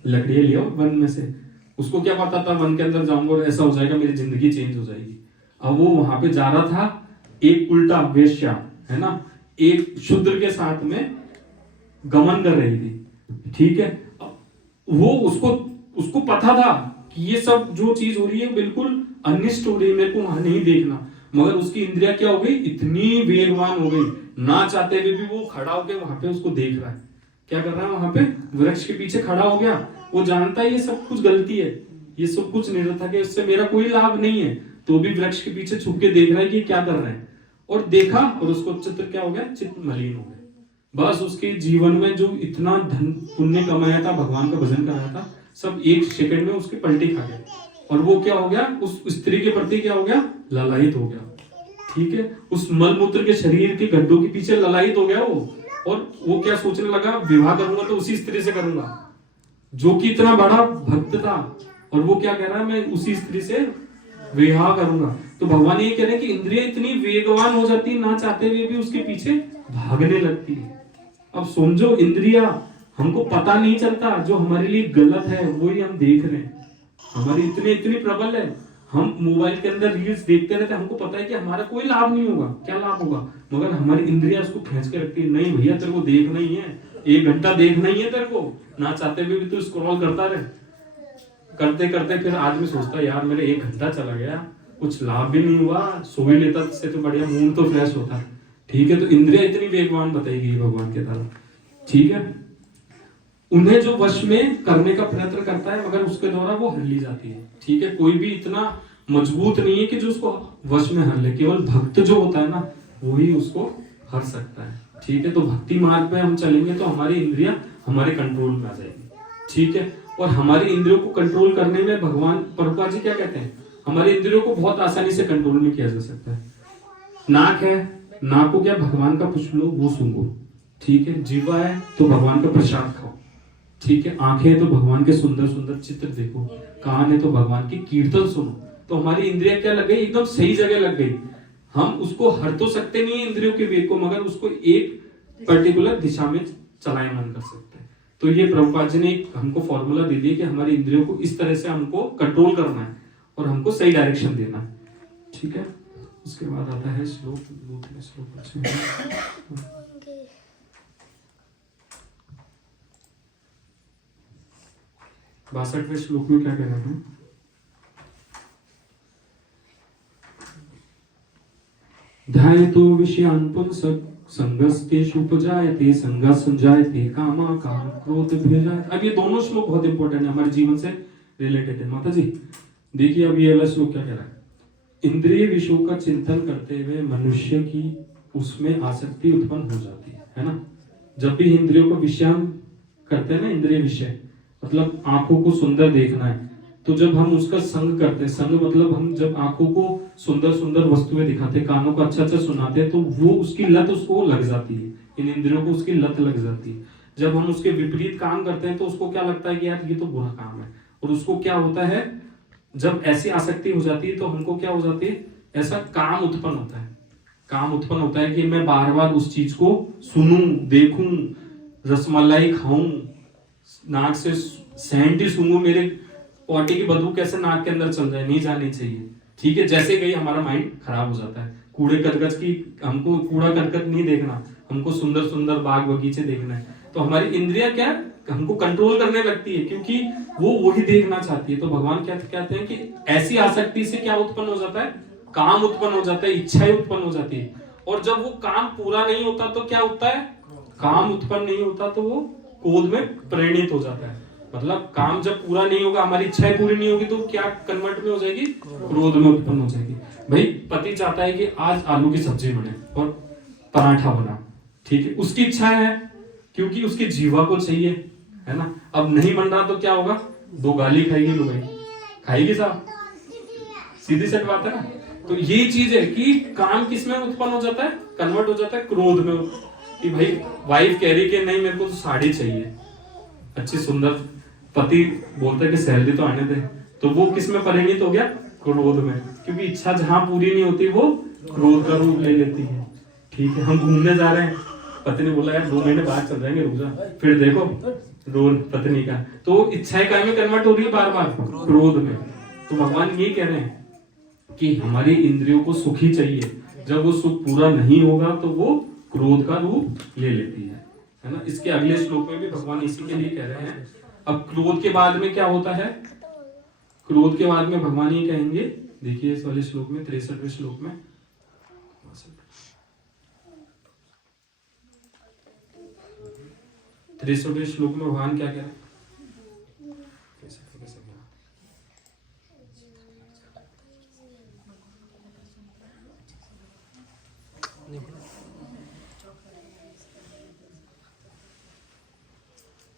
लकड़ियां ले आओ वन में से। उसको क्या पता था वन के अंदर जाऊंगा और ऐसा हो जाएगा, मेरी जिंदगी चेंज हो जाएगी। अब वो वहां पे जा रहा था, एक उल्टा वेश्या है ना, एक शूद्र के साथ में गमन कर रही थी। ठीक है, वो उसको पता था कि ये सब जो चीज हो रही है बिल्कुल अनिष्ट हो रही है, मेरे को वहां नहीं देखना, मगर उसकी इंद्रिया क्या हो गई, इतनी वेगवान हो गई, ना चाहते हुए भी वो खड़ा होकर वहां पे उसको देख रहा है। क्या कर रहा है, वहां पे वृक्ष के पीछे खड़ा हो गया। वो जानता है ये सब कुछ गलती है, ये सब कुछ निरर्थक है, इससे मेरा कोई लाभ नहीं है, तो भी वृक्ष के पीछे छुप के देख रहा है कि क्या कर रहे हैं, और देखा और उसको चित्र क्या हो गया, चित्त मलिन हो गया। बस उसके जीवन में जो इतना धन पुण्य कमाया था, भगवान का भजन कराया था, सब एक सेकंड में उसके पलटी खा गए। और वो क्या हो गया, उस स्त्री के प्रति क्या हो गया, ललायित हो गया। ठीक है, उस मलमूत्र के शरीर के गड्ढों के पीछे ललायित हो गया वो। और वो क्या सोचने लगा, विवाह करूंगा तो उसी स्त्री से करूंगा, जो कि इतना बड़ा भक्त था। और वो क्या कह रहा है, मैं उसी स्त्री से विवाह करूंगा। तो भगवान ये कह रहे हैं कि इंद्रियां इतनी वेगवान हो जाती है, ना चाहते हुए भी उसके पीछे भागने लगती है। अब समझो, इंद्रिया हमको पता नहीं चलता, जो हमारे लिए गलत है वही हम देख रहे हैं। हमारी इतनी प्रबल है, हम मोबाइल के अंदर रील्स देखते रहते हैं, हमको पता है कि हमारा कोई लाभ नहीं होगा, क्या लाभ होगा, मगर हमारी इंद्रियां उसको खींच के रखती है। नहीं भैया, तेरे को देखना ही है, 1 घंटा देखना ही है तेरे को, ना चाहते हुए भी तू स्क्रॉल करता रहे। करते करते फिर आदमी सोचता है, यार मेरे 1 घंटा चला गया, कुछ लाभ भी नहीं हुआ, सो ही लेता से तो बढ़िया मूड तो फ्रेश होता। ठीक है, तो इंद्रिया इतनी वेगवान बताई गई भगवान के द्वारा। ठीक है, उन्हें जो वश में करने का प्रयत्न करता है, मगर उसके द्वारा वो हर ली जाती है। ठीक है, कोई भी इतना मजबूत नहीं है कि जो उसको वश में हर ले, केवल भक्त जो होता है ना, वही उसको हर सकता है। ठीक है, तो भक्ति मार्ग में हम चलेंगे तो हमारी इंद्रियां हमारे कंट्रोल में आ जाएगी। ठीक है, और हमारी इंद्रियों को कंट्रोल करने में भगवान प्रभुपाद जी क्या कहते हैं, हमारी इंद्रियों को बहुत आसानी से कंट्रोल में किया जा सकता है। नाक है, नाक को क्या, भगवान का कुछ लो वो सूंघो। ठीक है, जीवा है तो भगवान का प्रसाद खाओ। ठीक है, आंखें है तो भगवान के सुंदर सुंदर चित्र देखो। कान है तो भगवान की कीर्तन सुनो। तो हमारी इंद्रियां क्या लग गई, एकदम सही जगह लग गई। हम उसको हर तो सकते नहीं है इंद्रियों के वेग को, मगर उसको एक पर्टिकुलर दिशा में चलायमान कर सकते हैं। तो ये प्रभुपाद जी ने हमको फॉर्मूला दे दिया कि हमारी इंद्रियों को इस तरह से हमको कंट्रोल करना है और हमको सही डायरेक्शन देना है। ठीक है, उसके बाद आता है श्लोक 62वें श्लोक में क्या कह रहा है, ध्यायतो विषयान् पुंस संगस्तेषु उपजायते संगः संजायते कामा काम क्रोध भेजायते। अब ये दोनों श्लोक बहुत इंपॉर्टेंट है, हमारे जीवन से रिलेटेड है। माता जी देखिए, अब ये वाला श्लोक क्या कह रहा है, इंद्रिय विषयों का चिंतन करते हुए मनुष्य की उसमें आसक्ति उत्पन्न हो जाती है ना। जब भी इंद्रियों का विषय करते हैं ना, इंद्रिय विषय मतलब आंखों को सुंदर देखना है, तो जब हम उसका संग करते हैं, संग मतलब हम जब आंखों को सुंदर सुंदर वस्तुएं दिखाते, कानों को अच्छा अच्छा सुनाते हैं, तो वो उसकी लत उसको लग जाती है, इन इंद्रियों को उसकी लत लग जाती है। जब हम उसके विपरीत काम करते हैं तो उसको क्या लगता है कि यार ये तो बुरा काम है, और उसको क्या होता है, जब ऐसी आसक्ति हो जाती है तो हमको क्या हो जाती है, ऐसा काम उत्पन्न होता है। काम उत्पन्न होता है कि मैं बार बार उस चीज को सुनूं, देखूं, रसमलाई खाऊं, नाक से सेंट ही सूंघूं, मेरे पॉटी की बदबू कैसे नाक के अंदर चल जाए, नहीं जानी चाहिए। ठीक है, जैसे गई हमारा माइंड खराब हो जाता है। कूड़े करकट की, हमको कूड़ा करकट नहीं देखना, हमको सुंदर सुंदर बाग बगीचे देखना है। तो हमारी इंद्रियां क्या हमको कंट्रोल करने लगती है, क्योंकि वो वही देखना चाहती है। तो भगवान क्या कहते हैं कि ऐसी आसक्ति से क्या उत्पन्न हो जाता है, काम उत्पन्न हो जाता है, इच्छाएं उत्पन्न हो जाती है। और जब वो काम पूरा नहीं होता तो क्या होता है, काम उत्पन्न नहीं होता तो वो क्रोध में परिणित हो जाता है। मतलब काम जब पूरा नहीं होगा, हमारी इच्छाएं पूरी नहीं होगी, तो क्या कन्वर्ट में हो जाएगी, क्रोध में उत्पन्न हो जाएगी। भाई पति चाहता है कि आज आलू की सब्जी बने और पराठा बना, ठीक है, उसकी इच्छा है, क्योंकि उसकी जीवा को चाहिए, है ना। अब नहीं बन रहा तो क्या होगा, 2 गाली खाएगी, लुगाई खाएगी साहब, सीधी सी बात है ना। तो ये चीज है कि काम किस में उत्पन्न हो जाता है, कन्वर्ट हो जाता है क्रोध में। कि भाई वाइफ कह रही कि नहीं मेरे को तो साड़ी चाहिए अच्छी सुंदर, पति बोलता है कि सैलरी तो आने दे, तो वो किस में परिणित हो गया, क्रोध में। क्योंकि इच्छा जहां पूरी नहीं होती वो क्रोध का रूप ले लेती है। ठीक है, हम घूमने जा रहे हैं, पति ने बोला यार 2 महीने बाद चल जाएंगे, रुक जा, फिर देखो रोल पत्नी का, तो इच्छाएं काय में कन्वर्ट हो रही है, बार बार क्रोध में। तो भगवान ये कह रहे हैं कि हमारी इंद्रियों को सुख ही चाहिए, जब वो सुख पूरा नहीं होगा तो वो क्रोध का रूप ले लेती है ना। इसके अगले श्लोक में भी भगवान इसी के लिए कह रहे हैं। अब क्रोध के बाद में क्या होता है, क्रोध के बाद में भगवान ये कहेंगे, देखिए इस वाले श्लोक में 63वें श्लोक में, 63वें श्लोक में भगवान क्या कह रहे हैं,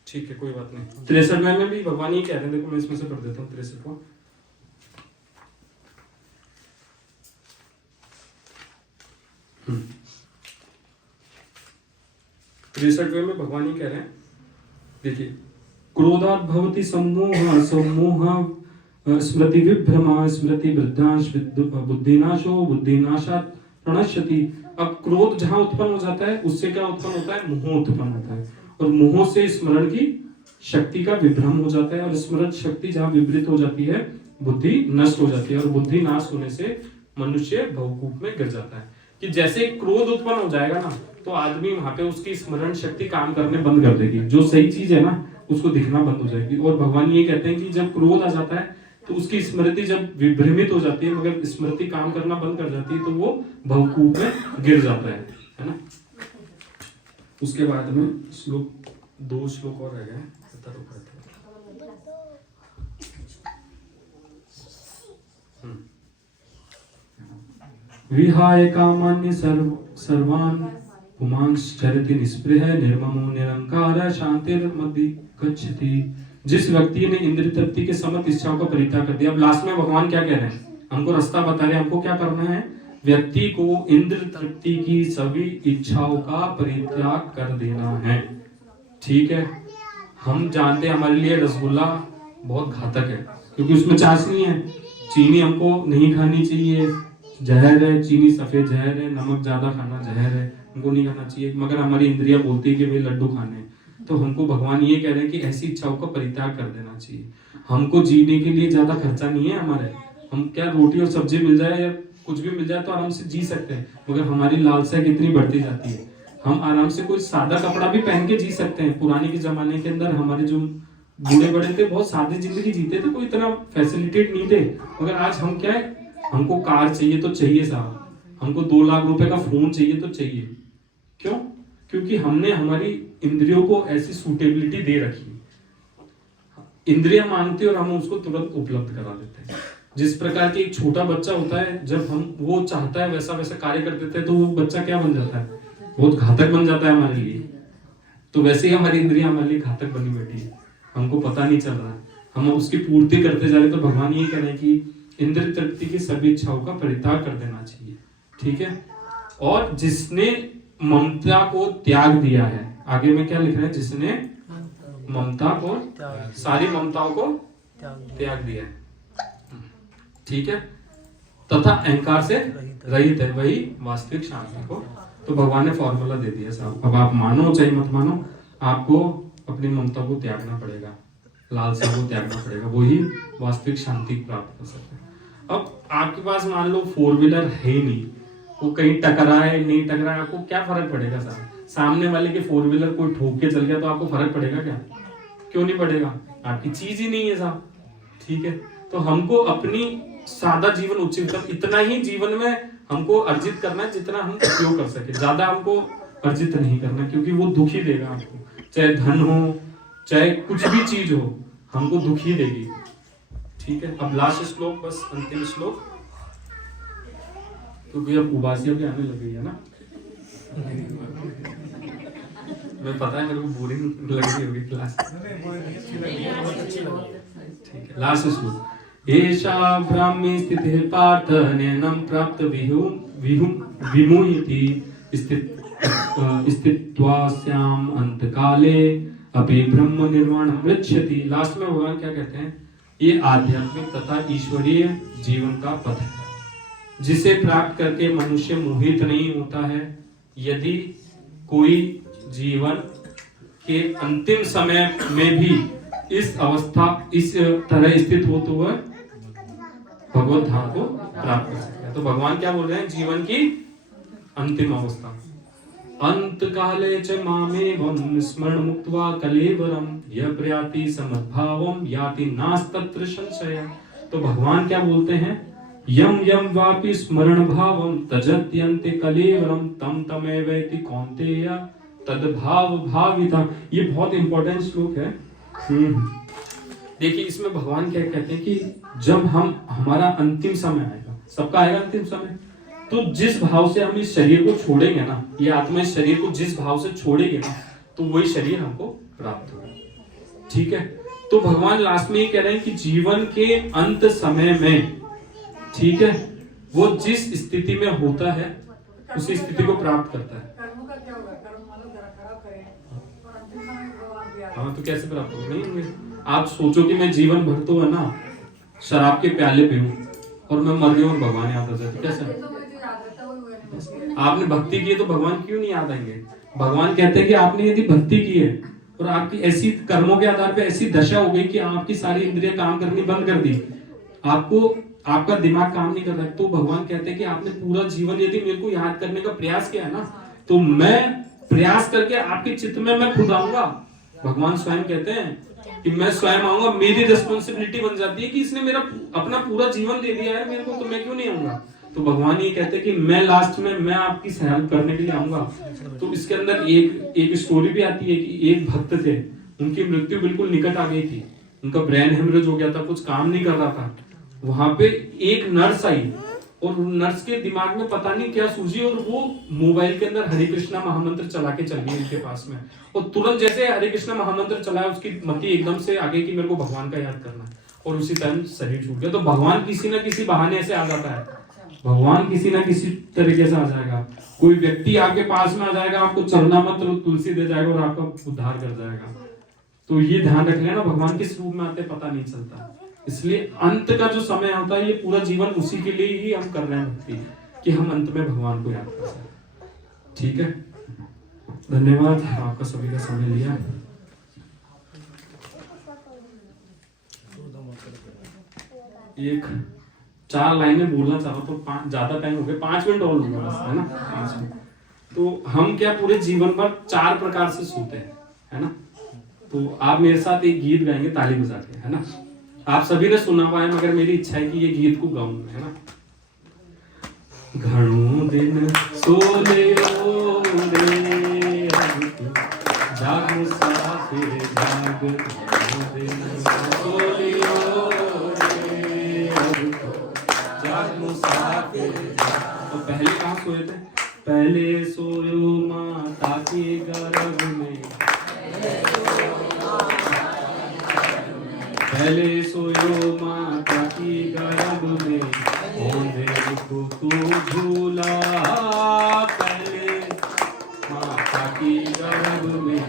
ठीक है, कोई बात नहीं। 63वें में भी भगवान ये कह रहे हैं, देखो मैं इसमें से पढ़ देता हूँ 63 को। हम्म। 63वें में भगवान ये कह रहे हैं, देखिए, क्रोधात् भवति सम्मोह, सम्मोह स्मृति विभ्रमा, स्मृति वृद्धांश, बुद्धिनाशो, बुद्धिनाशात् प्रणश्यति। अब क्रोध जहां उत्पन्न हो जाता है उससे क्या उत्पन्न होता है? मोह उत्पन्न होता है, और मोह से स्मरण की शक्ति का विभ्रम हो जाता है, और स्मरण शक्ति जहां विपरीत हो जाती है बुद्धि नष्ट हो जाती है, और बुद्धि नाश होने से मनुष्य भवकूप में गिर जाता है। कि जैसे क्रोध उत्पन्न हो जाएगा ना, तो आदमी वहां पे उसकी स्मरण शक्ति काम करने बंद कर देगी, जो सही चीज है ना उसको दिखना बंद हो जाएगी। और भगवान ये कहते हैं कि जब क्रोध आ जाता है तो उसकी स्मृति जब विभ्रमित हो जाती है, मगर स्मृति काम करना बंद कर जाती है, तो वो भवकूप में गिर जाता है ना। उसके बाद में श्लोक 2 श्लोक और रह गए। विहाय कामान्य सर्वान् पुमांश्चरति निस्पृह निर्ममो निरंकार शांतिर्मद्धि गच्छति। जिस व्यक्ति ने इंद्रिय तृप्ति के समस्त इच्छाओं का परित्याग कर दिया। अब लास्ट में भगवान क्या कह रहे हैं? हमको रास्ता बता रहे हैं, हमको क्या करना है? व्यक्ति को इंद्रिय तृप्ति की सभी इच्छाओं का परित्याग कर देना है। ठीक है, हम जानते हैं हमारे लिए रसगुल्ला बहुत घातक है, क्योंकि उसमें चाशनी है, चीनी हमको नहीं खानी चाहिए, जहर है, चीनी सफेद जहर है, नमक ज्यादा खाना जहर है, हमको नहीं खाना चाहिए, मगर हमारी इंद्रियां बोलती है कि भाई लड्डू खाने हैं। तो हमको भगवान ये कह रहे हैं कि ऐसी इच्छाओं का परित्याग कर देना चाहिए। हमको जीने के लिए ज्यादा खर्चा नहीं है हमारे, हम क्या रोटी और सब्जी मिल जाए या कुछ भी मिल जाए तो आराम से जी सकते हैं, मगर हमारी लालसा कितनी बढ़ती जाती है। हम आराम से कोई सादा कपड़ा भी पहन के जी सकते हैं। पुराने के जमाने के अंदर हमारे जो बूढ़े बड़े थे बहुत सादी जिंदगी जीते थे, कोई इतना फैसिलिटेट नहीं थे, मगर आज हम क्या है, हमको कार चाहिए तो चाहिए साहब, हमको 2 लाख रुपए का फोन चाहिए तो चाहिए। क्यों? क्योंकि हमने हमारी इंद्रियों को ऐसी सूटेबिलिटी दे रखी, इंद्रियां मांगती और हम उसको तुरंत उपलब्ध करा देते हैं। जिस प्रकार की एक छोटा बच्चा होता है, जब हम वो चाहता है वैसा वैसा कार्य कर देते हैं, तो वो बच्चा क्या बन जाता है? बहुत घातक बन जाता है हमारे लिए। तो वैसे ही हमारी इंद्रियां हमारे लिए घातक बनी बैठी है, हमको पता नहीं चल रहा है, हम उसकी पूर्ति करते जा रहे हैं। तो भगवान ये कह रहे हैं कि इंद्रिय तृप्ति की सभी इच्छाओं का परित्याग कर देना चाहिए। ठीक है, और जिसने ममता को त्याग दिया है, आगे में क्या लिख रहे हैं? जिसने ममता को, सारी ममताओं को त्याग दिया है, ठीक है, तथा अहंकार से रहित है, वही वास्तविक शांति को। तो भगवान ने फॉर्मूला दे दिया साहब। अब आप मानो चाहे मत मानो, आपको अपनी ममता को त्यागना पड़ेगा, लालसा को त्यागना पड़ेगा, वही वास्तविक शांति प्राप्त कर सकते हैं। अब आपके पास मान लो 4 व्हीलर है ही नहीं, वो कहीं टकराए नहीं टकराए, आपको क्या फर्क पड़ेगा साहब? सामने वाले के 4 व्हीलर कोई ठोक के चल गया तो आपको फर्क पड़ेगा क्या? क्यों नहीं पड़ेगा? आपकी चीज ही नहीं है साहब। ठीक है, तो हमको अपनी सादा जीवन उचित, इतना ही जीवन में हमको अर्जित करना है जितना हम उपयोग कर सके, ज्यादा हमको अर्जित नहीं करना, क्योंकि वो दुख ही देगा आपको। चाहे धन हो, चाहे कुछ भी चीज हो, हमको दुख ही देगी। ठीक है, अब लास्ट श्लोक, बस अंतिम श्लोक, क्योंकि अब उबासियां भी आने लगी है ना। मैं पता है मेरे को बोरिंग लग रही होगी क्लास। ठीक है, लास्ट श्लोक। एषा ब्राह्मी स्थितिः पार्थ नैनं प्राप्त विमुह्यति स्थित्वास्याम् अंतकाले अपि ब्रह्म निर्वाणं गच्छति। लास्ट में भगवान क्या कहते हैं? ये आध्यात्मिक तथा ईश्वरीय जीवन का पथ है, जिसे प्राप्त करके मनुष्य मोहित नहीं होता है। यदि कोई जीवन के अंतिम समय में भी इस अवस्था, इस तरह स्थित हो, तो वह भगवत धाम को प्राप्त कर सकता है। तो भगवान क्या बोल रहे हैं? जीवन की अंतिम अवस्था, अंत काले च मामेवं स्मरण मुक्त्वा कलेवरम यः प्रयाति समद्भावं याति नास्तत्र संशय। तो भगवान क्या बोलते हैं? यम यम वापि स्मरण भावं तजत्यन्ते कलेवरम तम तमेवैति कौन्तेय तद्भाव भाविता। ये बहुत इंपॉर्टेंट श्लोक है। देखिए, इसमें भगवान क्या कहते हैं कि जब हम, हमारा अंतिम समय आएगा, सबका आएगा अंतिम समय, तो जिस भाव से हम इस शरीर को छोड़ेंगे ना, ये आत्मा इस शरीर को जिस भाव से छोड़ेगी ना, तो वही शरीर हमको प्राप्त होगा। ठीक है, तो भगवान लास्ट में ये कह रहे हैं कि जीवन के अंत समय में, ठीक है, वो जिस स्थिति में होता है उसी स्थिति को प्राप्त करता है। कर्मों का क्या होगा? कर्म मान लो जरा खराब करें और अंतिम समय में भगवान भी आए। हाँ, तो कैसे प्राप्त होगा? नहीं होंगे। आप सोचो कि मैं जीवन भर तो है ना शराब के प्याले पीऊं और मैं मर गया और भगवान याद आ जाए, तो कैसे? तो मुझे याद रहता है, वही हुआ। आपने भक्ति की है तो भगवान क्यों नहीं याद आएंगे? भगवान कहते हैं कि आपने यदि भक्ति की है और आपकी ऐसी कर्मों के आधार पे ऐसी दशा हो गई कि आपकी सारी इंद्रियां काम करनी बंद कर दी, आपको आपका दिमाग काम नहीं कर रहा है, तो भगवान कहते हैं कि आपने पूरा जीवन यदि मेरे को याद करने का प्रयास किया है ना, तो मैं प्रयास करके आपके चित्त में मैं खुद आऊंगा। भगवान स्वयं कहते हैं कि मैं स्वयं आऊंगा, मेरी रिस्पॉन्सिबिलिटी बन जाती है कि इसने मेरा अपना पूरा जीवन दे दिया है मेरे को, तो मैं क्यों नहीं आऊंगा? तो भगवान ये कहते हैं कि मैं लास्ट में मैं आपकी हेल्प करने के लिए आऊंगा। तो इसके अंदर एक स्टोरी भी आती है कि एक भक्त थे, उनकी मृत्यु बिल्कुल निकट आ गई थी, उनका ब्रेन हेमरेज हो गया था, कुछ काम नहीं कर रहा था। वहां पे एक नर्स आई और नर्स के दिमाग में पता नहीं क्या सूझी और वो मोबाइल के अंदर हरे कृष्णा महामंत्र चला के चल गई उनके पास में, और तुरंत जैसे हरे कृष्णा महामंत्र चलाया उसकी मति एकदम से आ गई कि मेरे को भगवान का याद करना है, और उसी टाइम शरीर छूट गया। तो भगवान किसी ना किसी बहाने से आ जाता है, भगवान किसी ना किसी तरीके से आ जाएगा। कोई व्यक्ति आपके पास में आ जाएगा, आपको चरना मत तुलसी दे जाएगा और आपका उद्धार कर जाएगा। तो ये ध्यान रख लेना, भगवान किस रूप में आते पता नहीं चलता। इसलिए अंत का जो समय होता है ये पूरा जीवन उसी के लिए ही हम कर रहे हैं भक्ति, कि हम अंत में भगवान को याद कर सकें। ठीक है, धन्यवाद, आपका सभी का समय लिया। एक 4 लाइनें बोलना चाहो तो ज्यादा टाइम हो गया, 5 मिनट और लूंगा बस, है ना? 5 मिनट। तो हम क्या पूरे जीवन भर 4 प्रकार से सोते हैं, है ना? तो आप मेरे साथ एक गीत गाएंगे ताली बजा के, है ना? आप सभी ने सुना हुआ है, मगर मेरी इच्छा है कि ये गीत को गाऊं, है ना? घणों दिन सोले ओ रे जाग मुसाफिर जाग, घणों दिन सोले ओ रे जाग मुसाफिर जाग। तो पहले कहाँ सोए थे? पहले सोयो माता के गर्भ में, पहले सोयो माता की गर्भ में, ओंधे को तू झूला, पहले माता की गर्भ में,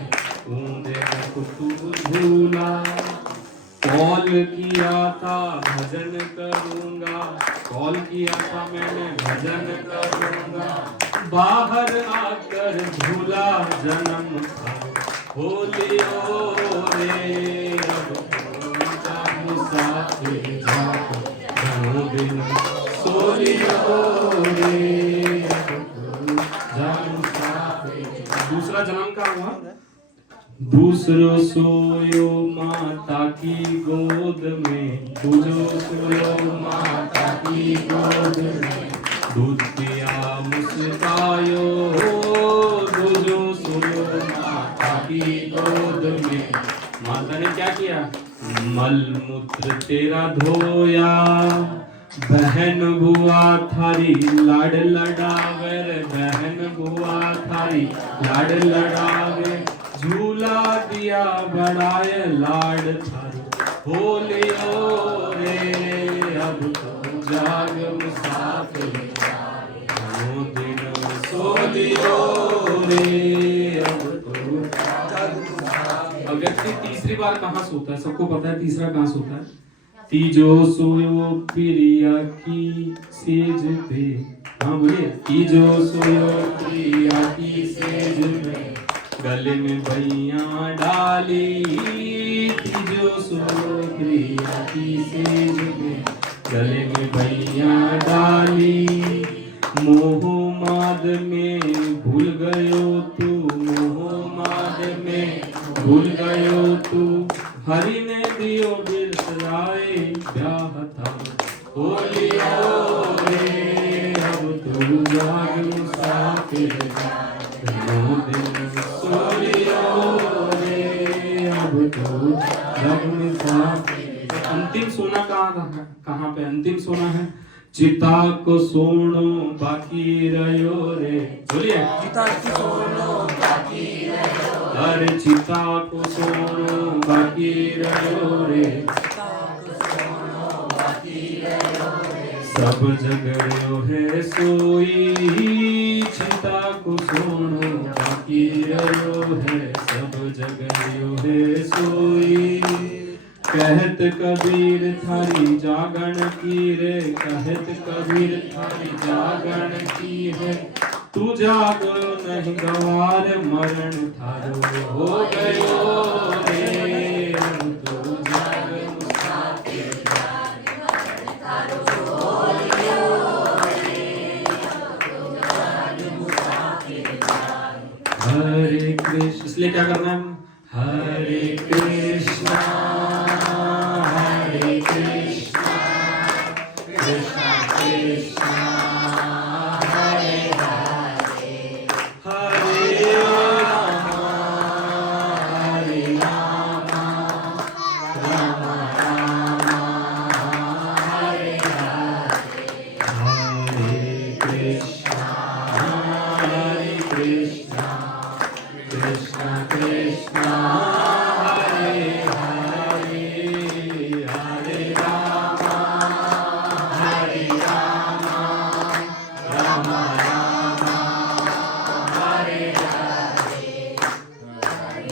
ओंधे को तू झूला। कॉल किया था भजन करूंगा, कॉल किया था मैंने भजन करूंगा, बाहर आकर झूला जन्म था, होली ओ रे अब मुसाफिर जाग, घणों दिन सोली ओ रे जाग मुसाफिर। दूसरा जन्म का हुआ, दूसरो सोयो माता की गोद में, दूसरो सोयो माता की गोद में, दूध पिया मुस्कायो, दूसरो सोयो माता की गोद में। माता ने क्या किया? मल मूत्र तेरा धोया, बहन बुआ थारी लाड लड़ावे, बहन बुआ थारी लाड लड़ावे, झूला दिया बढ़ाए लाड थारी, होले ओ रे अब तो जाग मुसाफिर, घणों दिन सोलियो रे अब तो जाग मुसाफिर। अब व्यक्ति तीसरी बार कहाँ सोता है? सबको पता है तीसरा कहाँ सोता है? तीजो सोयो प्रिया की सेज पे, हाँ बोलिए, तीजो सोयो प्रिया की सेज पे, गले में भैया डाली, तीजो सोयो प्रिया की सेज पे, गले में भैया डाली, मोह माद में भूल गयो तू, मोह माद में भूल गयो तू, हरि ने दियो बिरसराए ब्याह था, होली ओ रे अब तू जाग मुसाफिर, घणों दिन सोली ओ रे अब तू जाग मुसाफिर। अंतिम सोना कहाँ पे? अंतिम सोना है चिता को सोनो बाकी रहो रे, बोलिए अरे चिता को सोनो बाकी रहो रे, सब जग रहो है सोई, चिता को सोनो बाकी रहो है, सब जग रहो है सोई। कहत कबीर थारी जागरण की रे, कहत कबीर थारी जागरण की है, तू जागो नहीं गवार मरण थारो हो गयो रे, तू जागो मुसाफिर मरण थारो हो गयो रे, तू जागो मुसाफिर। हरे कृष्ण, इसलिए क्या करना है? हरे कृष्णा हरे कृष्णा कृष्णा कृष्णा हरे हरे, हरे रामा हरे रामा रामा रामा हरे हरे, हरे कृष्णा कृष्णा कृष्णा हरे हरे, हरे रामा रामा रामा हरे हरे।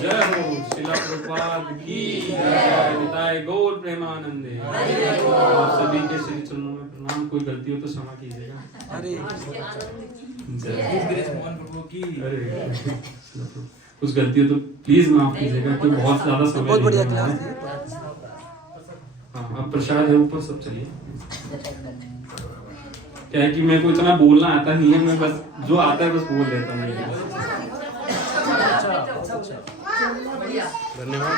जय हो शिला प्रभुपाद की जय, निताय गौर प्रेमानंदे। आप सभी के श्री चरणों में प्रणाम। कोई गलती हो तो क्षमा कीजिएगा। अरे कुछ गलती हो तो प्लीज माफ कीजिएगा, क्योंकि बहुत ज्यादा समय बहुत बढ़िया ले रहा है। क्लास हाँ, अब प्रसाद है ऊपर, सब चलिए। क्या है कि मेरे को इतना बोलना आता नहीं है, मैं बस जो आता है बस बोल देता हूँ। धन्यवाद।